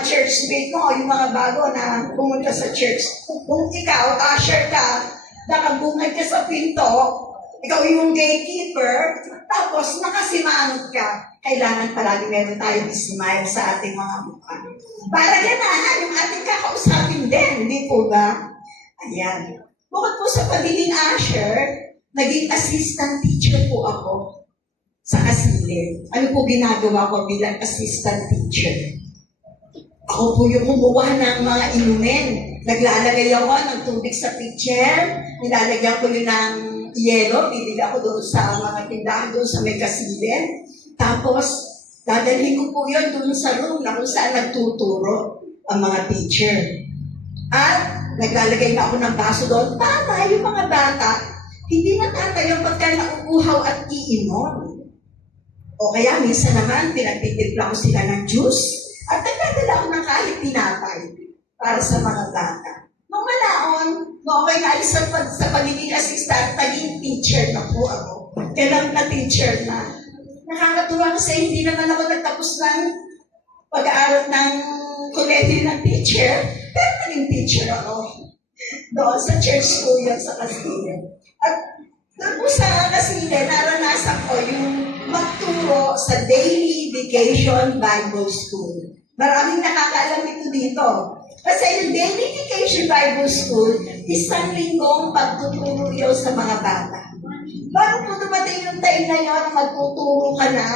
churchmate mo o yung mga bago na pumunta sa church. Kung ikaw, usher ka, nakabungad ka sa pinto, ikaw yung gatekeeper, tapos nakasimangot ka, kailangan palagi meron tayong smile sa ating mga mukha. Para ganahan yung ating kakausapin din, hindi po ba? Ayan. Bukod po sa pagiging usher, naging assistant teacher po ako sa Kasili. Ano po ginagawa ko bilang assistant teacher? Ako po yung kumuha ng mga inumin. Naglalagay ako ng tubig sa pitcher, nilalagyan ko yun ng yelo, bibili ako doon sa mga tindahan doon sa may Kasili. Tapos, dadalhin ko po yun doon sa room na kung saan nagtuturo ang mga teacher. At naglalagay na ako ng baso doon para yung mga bata hindi natatayo pagka nauuhaw at iinom. O kaya minsan naman, pinagtitimpla ko sila ng juice at nagdadala ako ng kahit tinapay para sa mga bata. Nung malaon, nung ako'y naalis sa pagiging assistant, naging teacher na po ako. Kailang na teacher na. Nakakatuwa kasi hindi naman ako nagtapos ng pag-aaral ng kolehiyo ng teacher, pero naging teacher ako. Doon sa church school yun sa Kasili. At doon sa Kasili, naranasan ko yung magturo sa Daily Vacation Bible School. Maraming nakakaalam ito dito. Kasi yung Daily Vacation Bible School, isang linggong pagtuturo yun sa mga bata. Bago po dumating yung time na yun, magtuturo ka na,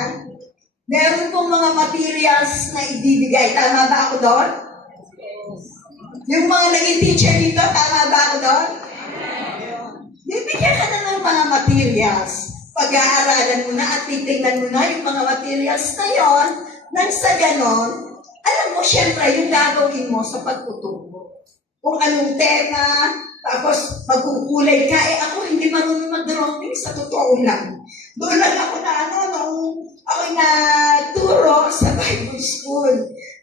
meron pong mga materials na ibibigay. Tama ba ako doon? Yung mga naging teacher dito, tama ba ako doon? Bibigyan ka na ng mga materials. Pag-aaralan mo na at titignan mo na yung mga materials na yon, nang sa ganon, alam mo, syempre, yung gagawin mo sa pagtuturo. Kung anong tema, tapos magkukulay ka. Eh ako, hindi marunong mag-drawing, sa totoo lang. Doon lang ako na, nung ako turo sa Bible School.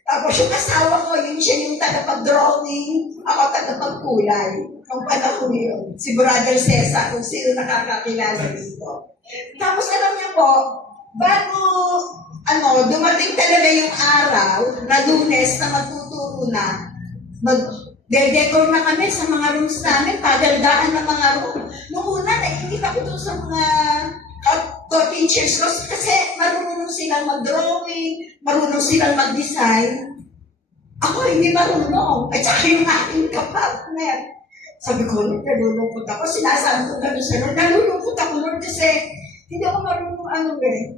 Tapos yung asawa ko, yun siya yung tagapag-drawing, ako tagapag-kulay. Ang panahon yun, si Brother Cesar, kung sino nakakakilala dito. Tapos alam niyo po, bago dumating talaga yung araw na Lunes na magtuturo na, mag-decor na kami sa mga rooms namin, pagaldaan ng mga room. Noong una, naikita ko doon sa mga co-teachers ko kasi marunong silang mag-drawing, marunong silang mag-design. Ako hindi marunong. At saka yung aking kapartner. Sabi ko, Lord, nalulungkot ako. Sinasabi ko gano'n sa Lord, nalulungkot ako, Lord, kasi hindi ako marunong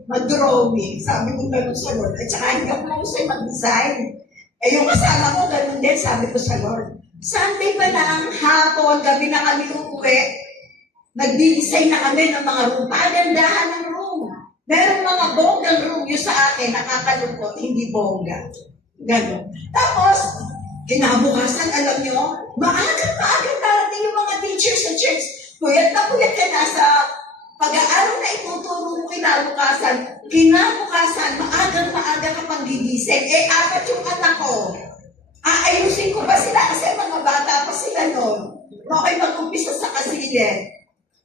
mag-drawing. Sabi ko gano'n sa Lord. At saka hindi ako marunong mag-design. Eh yung kasama ko, gano'n din, sabi ko sa Lord. Sunday pa lang, hapon, gabi na kami uuwi. Nag-design na kami ng mga room. Pagandahan ng room. Meron mga bonggang room yung sa akin, nakakalungkot, hindi bongga. Gano'n. Tapos, kinabukasan, alam nyo, maagang darating yung mga teachers sa church. Puyat na sa pag-aaral na ituturo mo kinabukasan. Kinabukasan, maaga ka pang gigising. Eh, 4 yung anak ko. Aayusin ko ba sila? Kasi mga bata pa sila noon. Okay, mag-umpisa sa kasilid.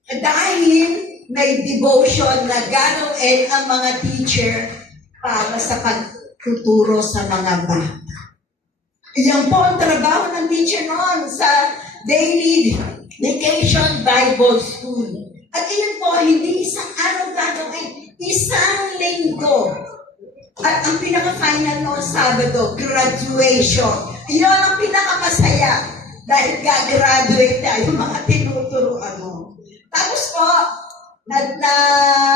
Dahil may devotion na gagawin ang mga teacher para sa pagtuturo sa mga bata. Iyan po ang trabaho ng teacher noon sa Daily Vacation Bible School. At iyan po, hindi isang araw gagawin, isang linggo. At ang pinaka-final noon, Sabado, graduation. Iyon ang pinaka-masaya dahil gagraduate tayo mga tinuturuan mo. Tapos po,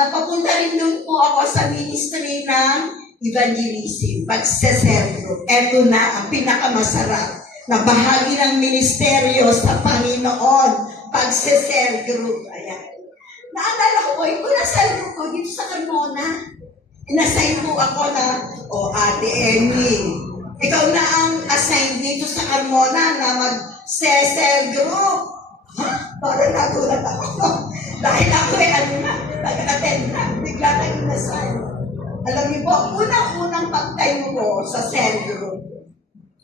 papunta rin doon po ako sa ministry ng evangelism, pagseservo. Ito na ang pinakamasarap na bahagi ng ministeryo sa Panginoon, pagseservo. Ayan. Naalala ko po, yung naservo ko dito sa Carmona. Inassign po ako na, Ate Emmy, ikaw na ang assign dito sa Carmona na mag-seservo. Parang nagulat ako. Dahil ako nag-attend na, bigla na inassign. Alam niyo po, unang pagtayo ko sa servo,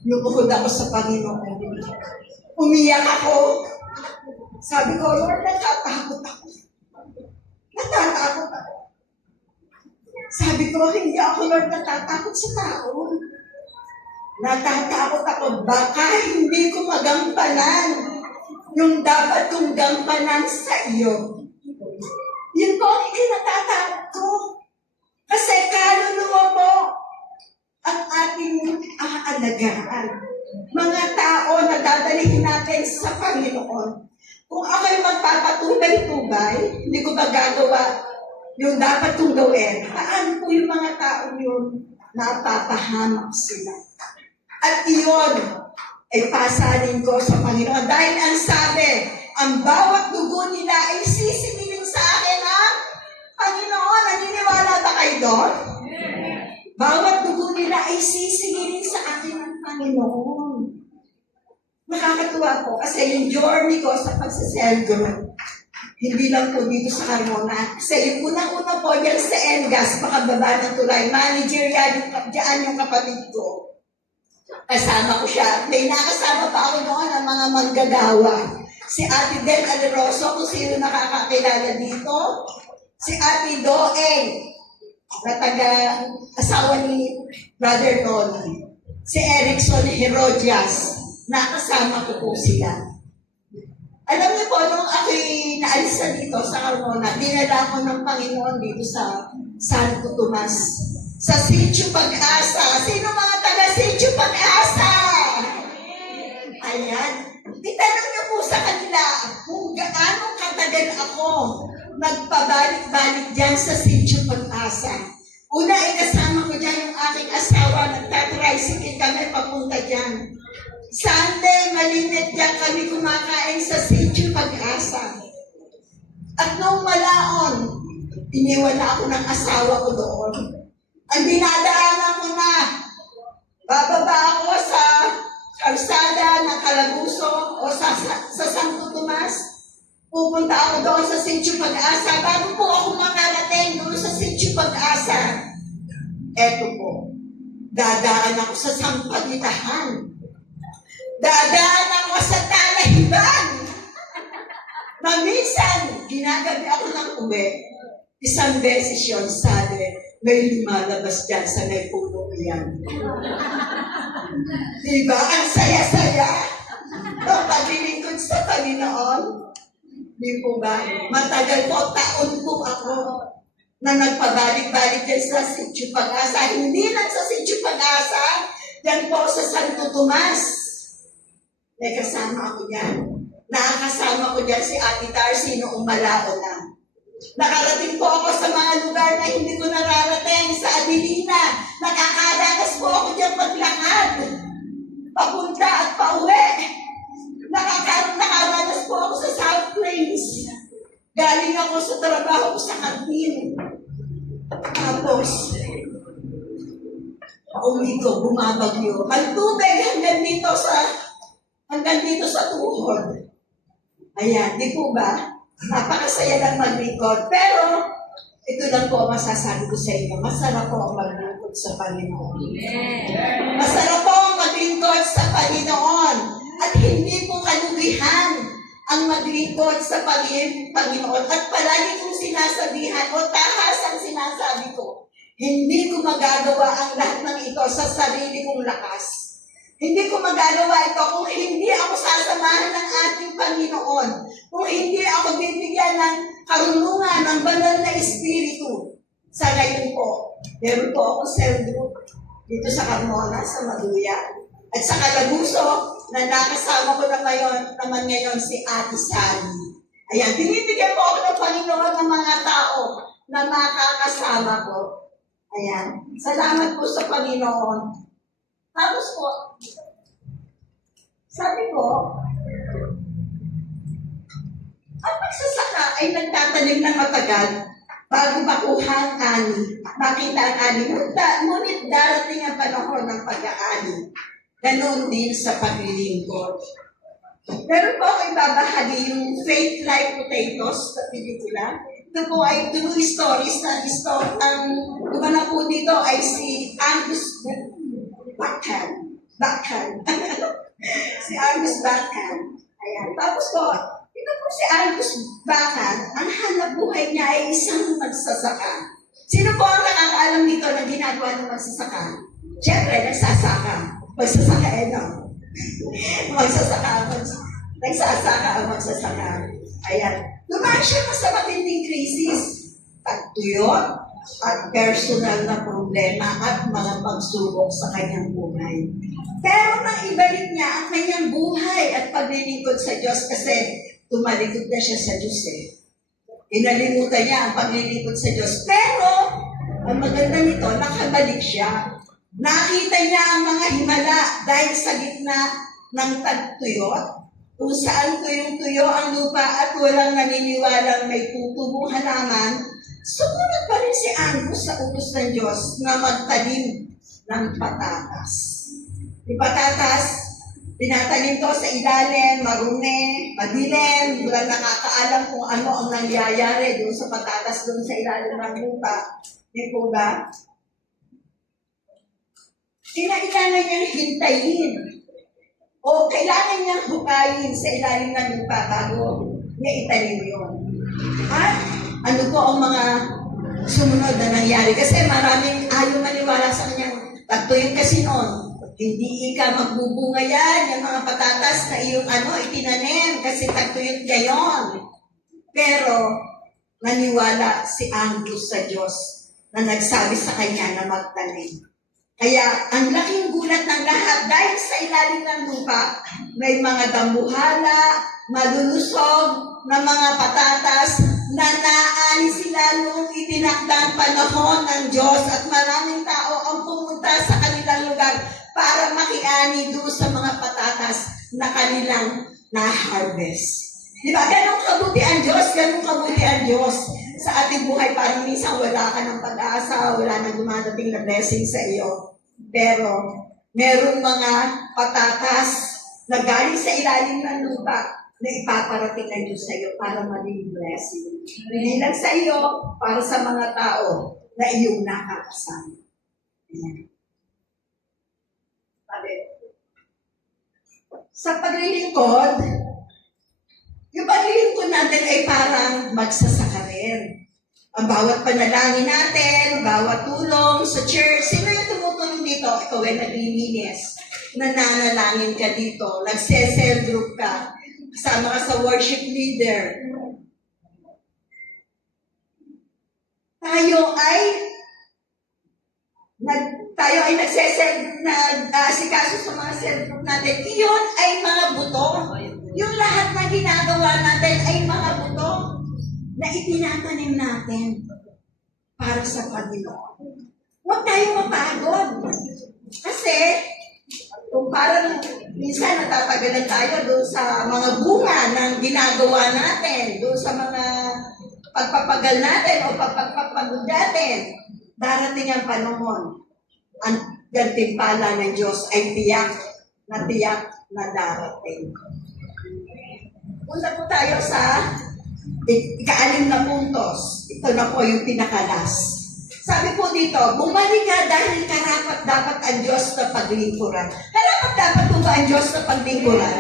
lumuhod ako sa Panginoon. Umiyak ako. Sabi ko, Lord, natatakot ako. Natatakot ako. Sabi ko, hindi ako, Lord, natatakot sa tao. Natatakot ako, baka hindi ko magampanan yung dapat kong gampanan sa iyo. Yun po ang ikinatatakot ko. Kasi kaluluwa mo ang ating aalagaan. Mga tao na dadalhin natin sa Panginoon. Kung ako'y magpapatubay-tubay, hindi ko ba gagawa yung dapat kong gawin? Paano po yung mga tao yun? Napapahamak sila. At iyon ay pasalin ko sa Panginoon. Dahil ang sabi, ang bawat dugo nila ay sisingilin sa akin ang Panginoon. Naniniwala ba kayo doon? Bawat dugo nila ay sisingilin sa akin ang Panginoon. Nakakatuwa po kasi yung journey ko sa pagsaselgo, hindi lang po dito sa Carmona. Kasi yung unang-una po dyan sa Engas, makababa ng tulay, manager yan yung kapatid ko. Kasama ko siya. May nakasama pa ako noon ang mga manggagawa. Si Ate Del Aleroso, kung sino nakakakilala dito. Si Ate Doeng, na taga-asawa ni Brother Tony. Si Erickson Herodias, nakasama ko po sila. Alam niyo po, nung ako'y naalis na dito sa Carmona, dinala ko ng Panginoon dito sa Santo Tomas. Sa Sitio Pag-asa. Sino mga taga-Sitio Pag-asa? Ayan. Itanong niyo po sa kanila kung gaano katagal ako nagpabalik-balik dyan sa Sitio Pag-asa. Una, kasama ko dyan yung aking asawa. Nagtatricycle kami papunta dyan. Sunday, malimit dyan kami kumakain sa Sitio Pag-asa. At nung malaon, iniwan na ako ng asawa ko doon. Ang dinadaanan ko na, bababa ako sa kalsada ng Calabuso o sa Santo Tomas. Pupunta ako doon sa Sitio Pag-asa. Bago po ako makarating doon sa Sitio Pag-asa, eto po, dadaan ako sa Sampagitahan. Dadaan ako sa Talahiban. Na minsan, ginagabi ako ng uwi. Isang beses yun, sabi, may lumalabas dyan sa may puno yan. Diba? Ang saya-saya. Ang paglilingkod sa Panginoon. Di po ba? Matagal po, taon po ako na nagpabalik-balik dyan sa Sitio Pag-asa. Hindi lang sa Sitio Pag-asa, dyan po sa Santo Tomas. May kasama ako dyan. Nakakasama ko dyan si Ate Darcy noong malao na. Nakarating po ako sa mga lugar na hindi ko nararating sa Adelina. Nakakadanas po ako dyan maglakad. Papunta at pauwi. Nakaranas po ako sa South Plains. Galing ako sa trabaho ko sa kantin. Tapos, pauwi ko, bumabagyo. Ang tubig hanggang dito sa tuhod. Ayan, di po ba? Napakasaya lang maglingkod. Pero, ito lang po ang masasabi ko sa inyo. Masarap po ang maglingkod sa Panginoon. Masarap po ang maglingkod sa Panginoon. At hindi po kalugihan ang maglingkod sa Panginoon. At palagi kong sinasabihan o tahas ang sinasabi ko, hindi ko magagawa ang lahat ng ito sa sarili kong lakas. Hindi ko magagawa ito kung hindi ako sasamahan ng ating Panginoon. Kung hindi ako bibigyan ng karunungan ng banal na Espiritu. Sa ngayon po, meron po akong cell group dito sa Carmona, sa Maduya. At sa Calabuso, na nakasama ko naman ngayon si Ate Sally. Ayan, binibigyan po ako ng Panginoon ng mga tao na makakasama ko. Ayan, salamat po sa Panginoon. Tapos po, sabi ko, ang pagsasaka ay nagtatanim ng matagal bago makuha ang ani, makita ang ani. Ngunit darating ang panahon ng pag-aani. Ganon din sa paglilingkod. Meron po ako ibabahagi yung Faith Life Potatoes sa pelikula. Ito po ay true stories na ang gumana po dito ay si Angus Bachan. Si Angus Bachan. Ayan. Tapos po, ito po si Angus Bachan, ang hanap buhay niya ay isang magsasaka. Sino po ang nakakaalam dito na ginagawa ng magsasaka? Siyempre, nagsasaka. Magsasaka, no? Nagsasaka ang magsasaka. Ayan. Dumaan siya sa matinding krisis. Pagtuyot at personal na problema at mga pagsubok sa kanyang buhay. Pero nang ibalik niya ang kanyang buhay at paglilingkod sa Diyos kasi tumalikod na siya sa Diyos eh. Inalimutan niya ang paglilingkod sa Diyos. Pero, ang maganda nito, nakabalik siya. Nakita niya ang mga himala dahil sa gitna ng tagtuyot, kung saan tuyong-tuyo ang lupa at walang naniniwalang may tutubong halaman, sumunod pa rin si Angus sa utos ng Diyos na magtanim ng patatas. Yung patatas, tinatanim to sa ilalim, marumi, madilim, walang nakakaalam kung ano ang nangyayari doon sa patatas doon sa ilalim ng lupa. Di po ba? Kailangan niyang hintayin o kailangan niyang hukayin sa ilalim ng lupa bago niya itanim yun. At ano po ang mga sumunod na nangyari? Kasi maraming ayaw maniwala sa kanyang tagtuyot kasi noon. Hindi ka magbubunga yan, yung mga patatas na iyong itinanim kasi tagtuyot gayon. Pero naniwala si Angus sa Diyos na nagsabi sa kanya na magtanim. Kaya, ang laking gulat ng lahat, dahil sa ilalim ng lupa, may mga dambuhala, malulusog na mga patatas na naani sila noong itinakdang panahon ng Diyos at maraming tao ang pumunta sa kanilang lugar para makiani doon sa mga patatas na kanilang na-harvest. Di ba? Ganun kabuti ang Diyos sa ating buhay. Parang minsan wala ka ng pag-asa, wala nang dumadating na blessing sa iyo. Pero, Merong mga patatas na galing sa ilalim ng lupa na ipaparating ng Diyos sa iyo para maging blessing. Hindi lang sa iyo, para sa mga tao na iyong nakakasama. Ayan. Sabi, sa paglilingkod, yung paglilingkod natin ay parang magsasaka rin. Ang bawat panalangin natin, bawat tulong sa church, sino yung tumutulong dito? Ikaw ay naglilinis, nananalangin ka dito, nagse-cell group ka, kasama ka sa worship leader. Tayo ay nag-asikaso sa mga cell group natin. Iyon ay mga buto. Yung lahat na ginagawa natin ay mga buto na itinatanim natin para sa Panginoon. Huwag tayong mapagod. Kasi, kung parang minsan natatagalan tayo doon sa mga bunga ng ginagawa natin, doon sa mga pagpapagal natin o pagpapagod natin, darating ang panahon. Ang gantimpala ng Diyos ay tiyak na darating. Punta po tayo sa ika-6 na puntos. Ito na po yung pinakalas. Sabi po dito, bumalik ka dahil karapat dapat ang Diyos na paglingkuran. Karapat dapat po ba ang Diyos na paglingkuran?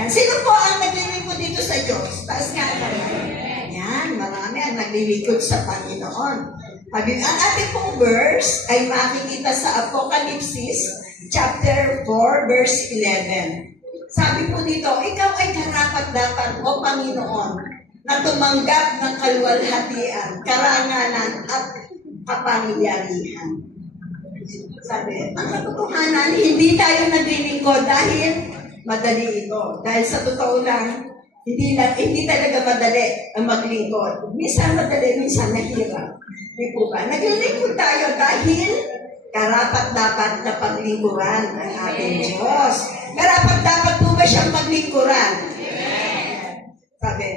Yan. Sino po ang naglilingkod dito sa Diyos? Taas nga naman. Yan, marami ang naglilingkod sa Panginoon. Ang ating pong verse ay makikita sa Apokalipsis chapter 4, verse 11. Sabi po dito, ikaw ay karapat-dapat, O Panginoon, na tumanggap ng kaluwalhatian, karangalan at kapangyarihan. Sabi, ang katotohanan, hindi tayo naglilingkod dahil madali ito. Dahil sa totoo lang, hindi talaga madali ang maglingkod. Minsan madali, minsan mahirap. Di po ba? Naglilingkod tayo dahil karapat-dapat na paglingkuran ang ating Diyos. Karapat-dapat po ba siyang paglingkuran? Sabi,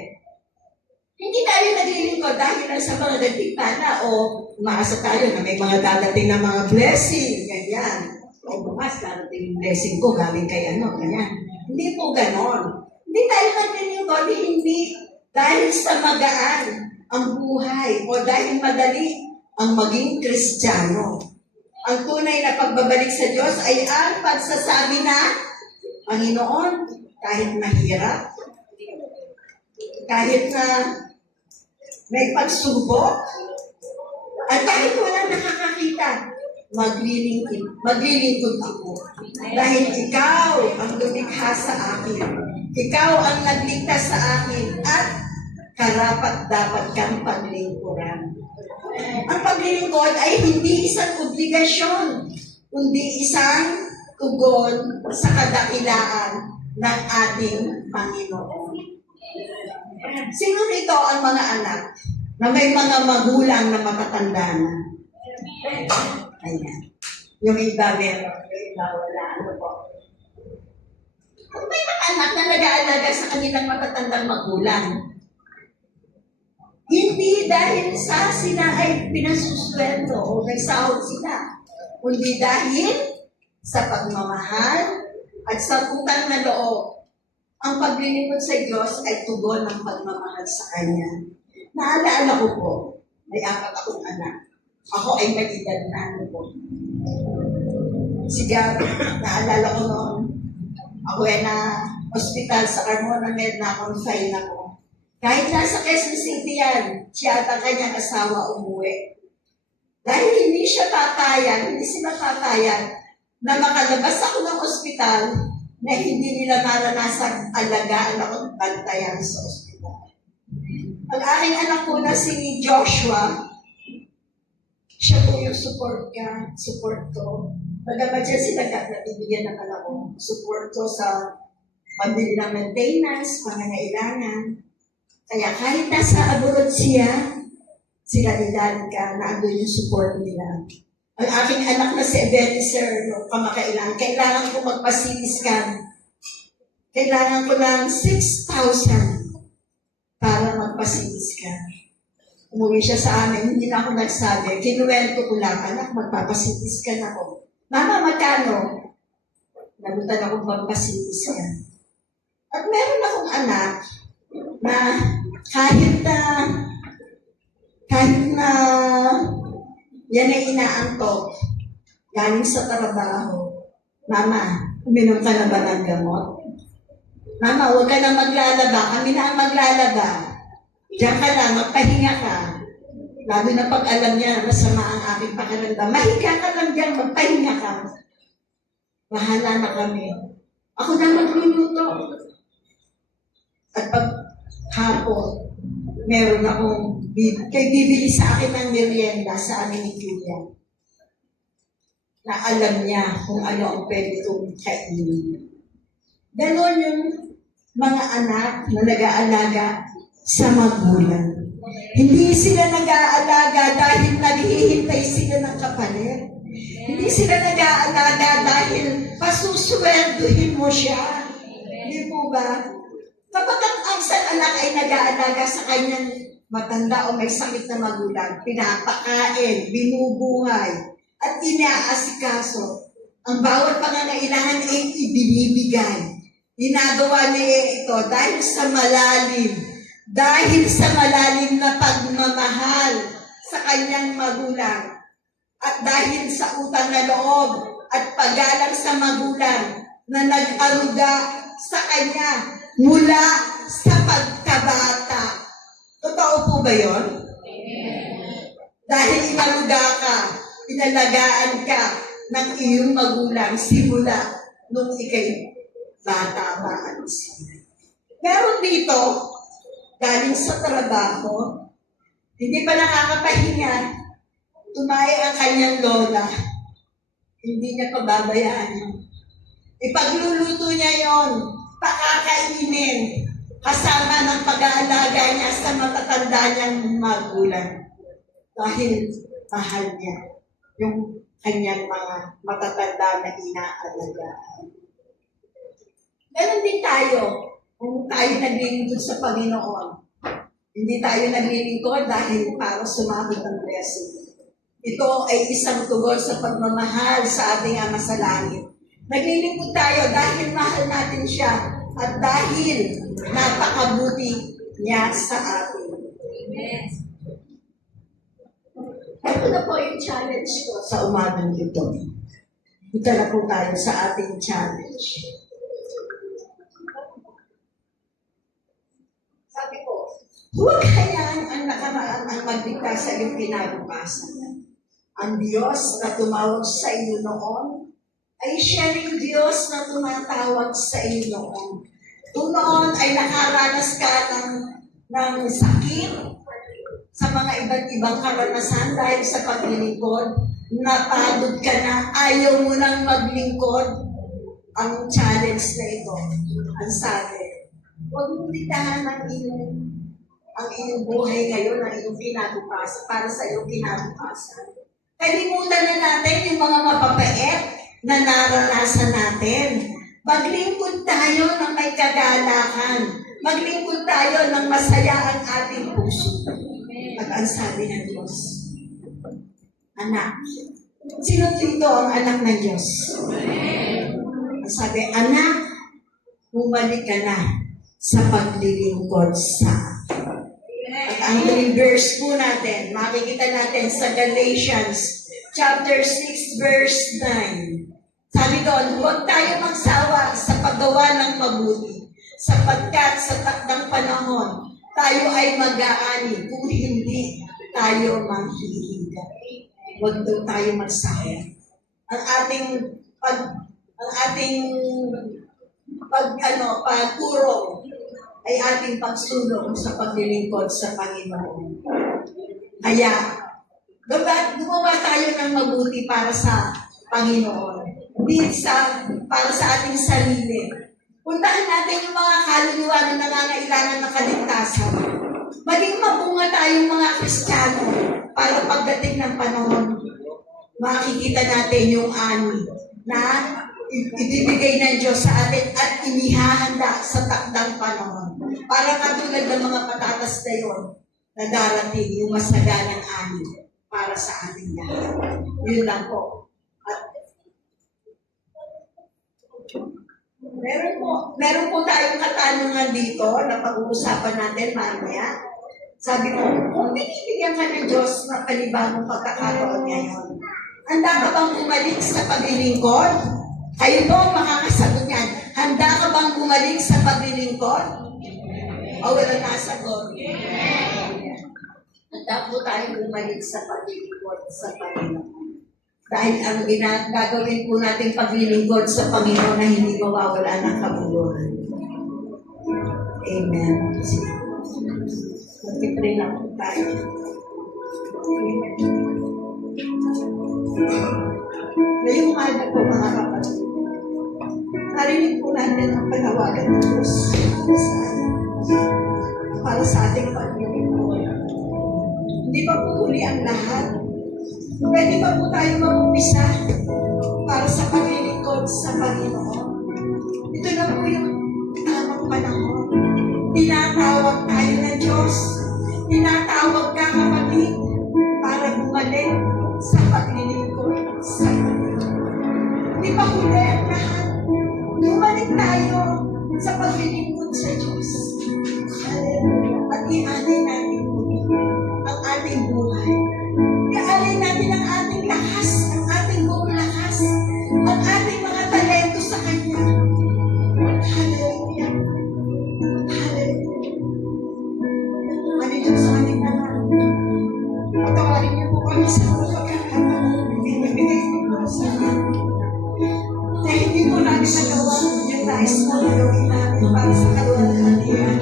hindi tayo naglilingkod dahil lang sa mga nagtimpala o umaasa tayo na may mga dadating na mga blessing, ganyan. O bukas, dadating yung blessing ko, galing kay ganyan. Hindi po ganon. Hindi tayo naglilingkod, hindi dahil sa magaan ang buhay o dahil madali ang maging Kristiyano. Ang tunay na pagbabalik sa Diyos ay ang pagsasabi na, Panginoon, kahit mahirap, kahit na may pagsubok, at kahit walang nakakakita, maglilingkod ako. Dahil ikaw ang lumikha sa akin. Ikaw ang nagligtas sa akin at karapat-dapat kang paglingkuran. Ang paglilingkod ay hindi isang obligasyon, kundi isang tugon sa kadakilaan ng ating Panginoon. Sino nito ang mga anak na may mga magulang na matatanda na? Ayan. Yung iba meron, yung iba wala. Ano po? Kung may mga anak na nag-aalaga sa kanilang matatandang magulang, hindi dahil sa sila ay pinasusweldo o may sahod sila, kundi dahil sa pagmamahal at sa utang na loob. Ang paglilingkod sa Diyos ay tugon ng pagmamahal sa Kanya. Naalala ko po, may 4 akong anak. Ako ay mag-edad na Sigaw, naalala ko noon, ako ay na hospital sa Carmona Med na confine ako. Kahit nasa Quezon City yan, siya at ang kanyang asawa umuwi. Dahil hindi sila tatayan na makalabas ako ng ospital na hindi nila maranasang alagaan ako bantayan sa ospital. Ang aking anak ko na si Joshua, siya po yung support ko. Bagamat siya sila nabibigyan ng anak ko, support ko sa pambili ng maintenance, pangangailangan. Kaya kahit nasa abroad siya, sila nilalag ka na andun yung support nila. Ang aking anak na si Ebenezer, kamakailan, kailangan ko magpa-CT scan. Kailangan ko lang 6,000 para magpa-CT scan. Umuwi siya sa amin, hindi na ako nagsabi. Kinuwento ko lang, anak, magpapa-CT scan ako. Mama, magkano? Nagutan akong pampasitis niya. At meron akong anak na kahit na yan ay inaantok, galing sa trabaho. Mama, uminom ka na ba ng gamot? Mama, huwag ka na maglalaba. Kami na ang maglalaba. Diyan ka lang, magpahinga ka. Lalo na pag alam niya, masama ang aking pakiramdam. Mahiga ka lang diyan, magpahinga ka. Bahala na kami. Ako na magluluto. At pag hapon, meron akong bibili sa akin ng merienda sa amin ni Julia. Na alam niya kung ano ang pwede kong kainin. Ganon yung mga anak na nag-aalaga sa magulang. Hindi sila nag-aalaga dahil naghihintay sila ng kapalit. Hindi sila nag-aalaga dahil pasuswerduhin mo siya. Hindi po ba? Kapag ang isang anak ay nag-aalaga sa kanyang matanda o may sakit na magulang, pinapakain, binubuhay, at inaasikaso, ang bawat pangangailangan ay ibinibigay. Ginagawa niya ito dahil sa malalim na pagmamahal sa kanyang magulang, at dahil sa utang na loob at paggalang sa magulang na nag-aruga sa kanya mula sa pagkabata. Totoo po ba yun? Dahil inaruga ka, inalagaan ka ng iyong magulang simula nung ikay bata pa. Meron dito, galing sa trabaho, hindi pa nakakapahinga, tumaya ang kanyang lola. Hindi niya pababayaan yun. Ipagluluto niya yon, pakakainin, kasama ng pag-aalaga niya sa matatanda niyang magulang. Dahil mahal niya yung kanyang mga matatanda na inaalagaan. Ganon din tayo. Kung tayo naglilingkod sa Panginoon, hindi tayo naglilingkod dahil para sumabot ang blessing. Ito ay isang tugon sa pagmamahal sa ating Ama sa Langit. Naglilingkod tayo dahil mahal natin siya at dahil napakabuti niya sa atin. Amen. Ito na po yung challenge ko sa umagang ito. Ito na po tayo sa ating challenge. Sabi ko, huwag hayaan ang nakaraan ang magdikta sa iyong kinabukasan. Ang Diyos na tumawag sa iyo noon ay siya ring Diyos na tumatawag sa iyo noon. Kung noon ay nakaranas ka ng sakit, sa mga iba't ibang karanasan dahil sa paglilingkod, napagod ka na, ayaw mo nang maglingkod, ang challenge na ito, ang sabi, huwag mong ditahan ang iyong buhay ngayon, ang iyong kinabukasan, para sa iyong kinabukasan. Kalimutan na natin yung mga mapapait na naranasan natin. Maglingkod tayo ng may kagalakan. Maglingkod tayo ng masaya ang ating puso. At ang sabi ng Diyos, anak, sino dito ang anak ng Diyos? Ang sabi, anak, bumalik ka na sa paglilingkod sa akin. At ang verse po natin, makikita natin sa Galatians chapter 6 verse 9. Sabi doon, huwag tayo magsawa sa paggawa ng mabuti, sapagkat sa takdang panahon, tayo ay mag-aani kung hindi tayo manghihiga. Huwag daw tayo magsawa. Ang ating pagturo ay ating pagsulong sa paglilingkod sa Panginoon. Kaya, gumawa tayo ng mabuti para sa Panginoon. Hindi para sa ating sarili. Puntahan natin yung mga kaluluwa na nangangailangan ng kaligtasan. Maging mabunga tayong mga Kristiyano para pagdating ng panahon, makikita natin yung ani na ibibigay ng Diyos sa atin at inihahanda sa takdang panahon. Para katulad ng mga patatas na yun, na darating yung masaganang ani para sa ating lahat. Yun lang po. At Meron po tayong katanungan dito na pag-uusapan natin mamaya. Sabi ko, kung binibigyan ka ng Diyos na panibagong pagkakataon ngayon, handa ka bang bumalik sa paglilingkod? Kayo po makakasagot niyan. Handa ka bang bumalik sa paglilingkod? O wala nasagot? Handa po tayo bumalik sa paglilingkod sa Panginoon. Dahil ang gagawin po natin paglilingkod sa Panginoon na hindi mawawala ng kabuluhan. Amen. Mag-pray lang po tayo. Amen. Ngayong umaga po mga kapatid, narinig po natin ang panawagan ng Diyos para sa ating paglilingkod. Hindi pa po huli ang lahat. Pwede ba po tayo mag-umpisa para sa paglilingkod sa Panginoon? Ito na po yung tamang panahon. Tinatawag tayo ng Diyos. Tinatawag ka kapatid para bumalik sa paglilingkod sa Panginoon. Di ba huli ang lahat? Bumalik tayo sa paglilingkod sa Diyos. Hallelujah. At i-alay natin ang ating buhay. I-alay natin ang ating lakas, ang ating buong lakas, ang ating mga talento sa Kanya. Hallelujah. Hallelujah. Manilip sa ating naman. Patawarin niyo po kami sa mga pagkakataon. Binibigay ko po sa amin. Na hindi po namin nagawa yung nais na gagawin namin para sa kaluwalhatian.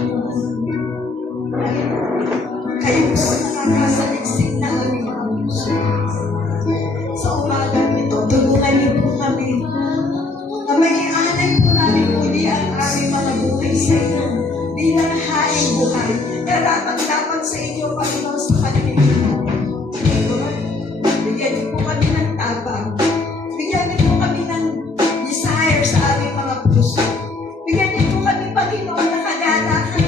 Kayo po nakakasaliksik na kami. Sa umagang ito, tulungan niyo po kami na maianay po namin muli ang aming mga buhay sa inyo bilang haing buhay. Karapat-dapat sa inyo, Panginoon, sa Panginoon. Bigyan niyo po kami ng tabang. Bigyan niyo po kami ng desire sa aming mga puso. Bigyan niyo po kami, Panginoon, na kagalakan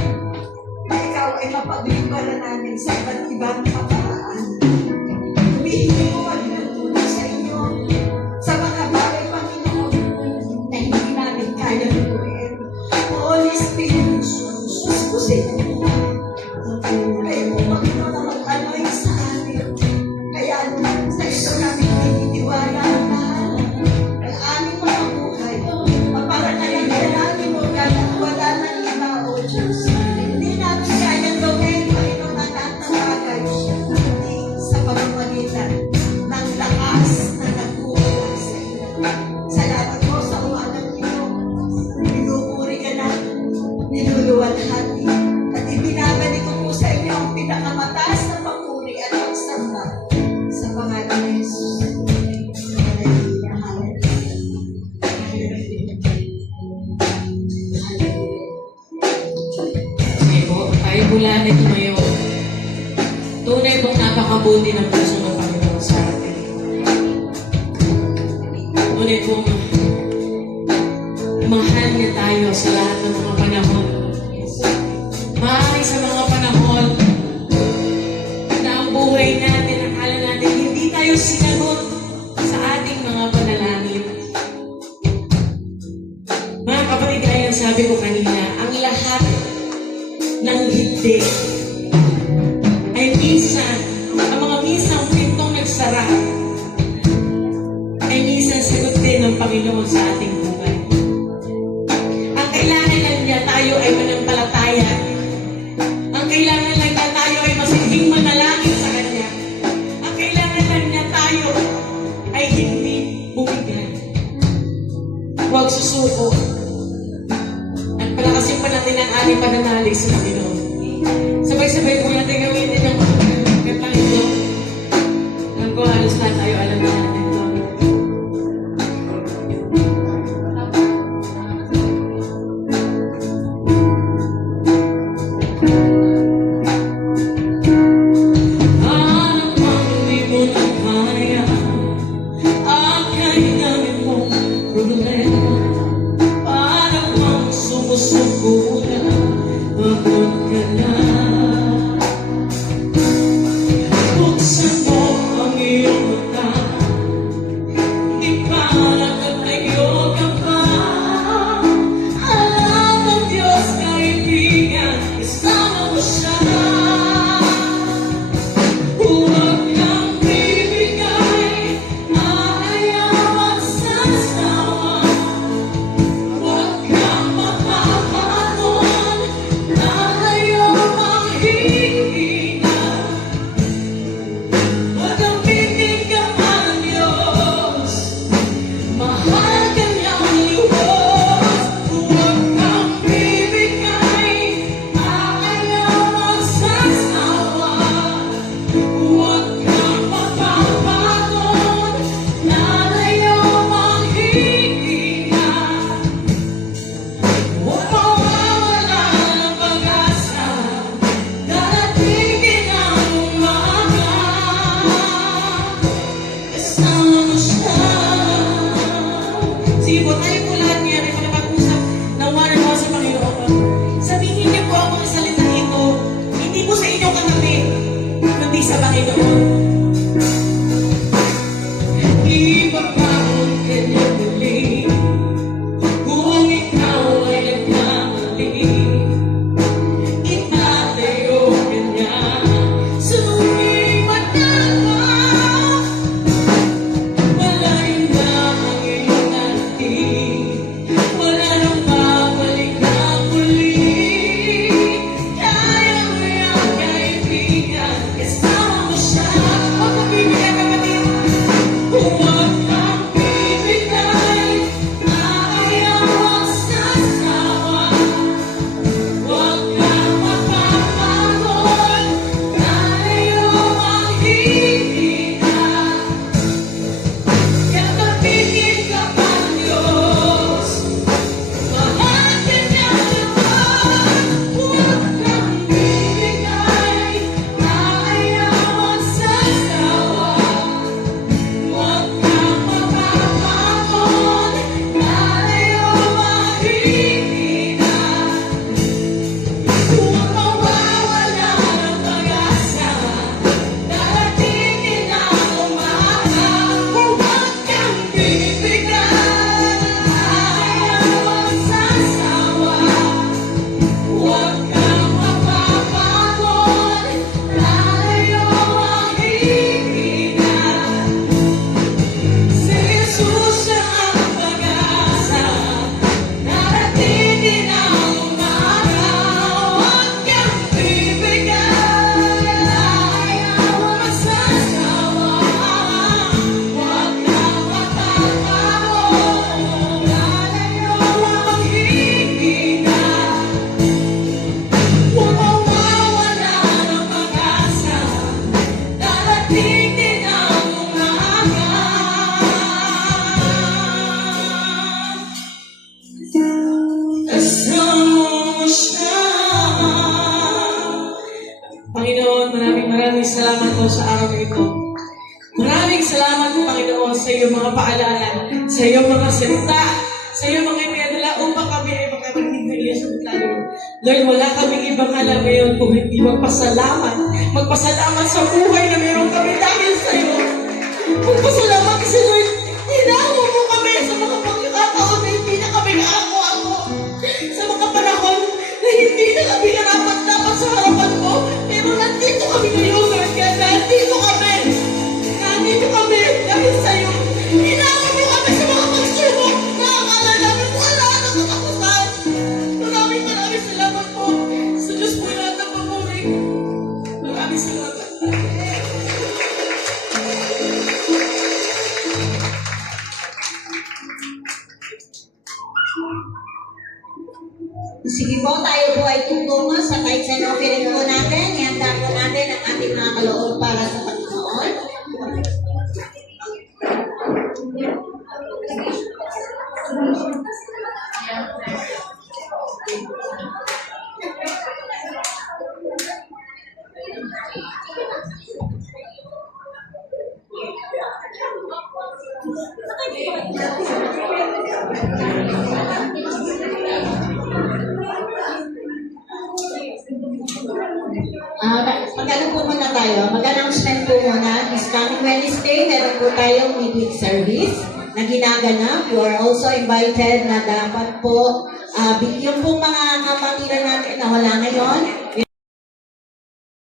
na ikaw ay mapaglingkuran namin sa iba't ibang kaparaan. Humihingi po kami ng tulong sa inyo sa mga bagay, Panginoon, na hindi namin kaya lutuin. Holy Spirit, suspusin niyo po kami. Kayo po, Panginoon, na mag-anoint sa amin. Kaya sa ito namin tinitiwala ang lahat ng aming mga buhay. Maparangalan ka namin, O God, at wala nang iba, O Diyos. Hindi namin kaya gawin, Panginoon, ang lahat ng bagay, kundi sa pamamagitan ng lakas na nagmumula sa iyo. Salamat po sa umagang ito. Pinupuri ka namin, niluluwalhati, at ibinabalik ko po sa inyo ang pinakamataas na papuri at pagsamba sa pangalan ni Jesus. Hallelujah, hallelujah. Kasi po, tayo mula nito ngayon, tunay pong napakabuti ng puso ng Panginoon sa atin. Tunay pong mahal niya tayo sa lahat ng mga panahon. Maaaring sa mga panahon na ang buhay natin, akala natin, hindi tayo sinagot sa ating mga panalangin. Mga kapatid, gaya ng sabi ko kanina, ang lahat ng hindi ay minsan, ang mga minsang pintong nagsara ay minsan sagot din ng Panginoon sa ating buhay. Ang kailangan lang niya tayo ay manampalataya. Ang kailangan lang niya tayo ay masiging manalangin sa Kanya. Ang kailangan lang niya tayo ay hindi bumigay. Huwag susuko. At palakasin pa natin ang ating pananalig sa Panginoon. Sabay-sabay po natin gawin din ang katang ito. Alam ko, halos lahat tayo alam na natin ito. Anong mang di mo na kaya, ang kailangan mong problema. Parang mang sumusuko na, pagod ka na. Buksan mo ang iyong mata, ko sa araw na ito. Maraming salamat, Panginoon, sa iyong mga paalala, sa iyong mga salita, sa iyong mga ipinadala upang kami ay makarinig ng iyong salita, Lord. Lord, wala kaming ibang alam ngayon kung hindi magpasalamat. Magpasalamat sa buhay na meron kami dahil sa iyo. Magpasalamat kasi, Lord, hinawa mo kami sa mga pagkakataon na hindi na kami kaako-ako. Sa mga panahon na hindi na kami karapat-dapat sa harapan mo. Pero nandito kami ngayon, Lord, kaya nandito kami. Nandito kami dahil sa iyo. Hinawa mo kami sa mga pagsubok na akala namin wala na katapusan. Maraming salamat po sa Diyos po lahat ng papuri. Maraming salamat. Sige po, tayo po ay tutungo sa kahit sa offering po natin. Ihanda po natin ang ating mga kaloob para sa Panginoon. Mag-ano po muna tayo? Mag-announcement po muna. This coming Wednesday, meron po tayong midweek service na ginaganap. You are also invited na dapat po yung pong mga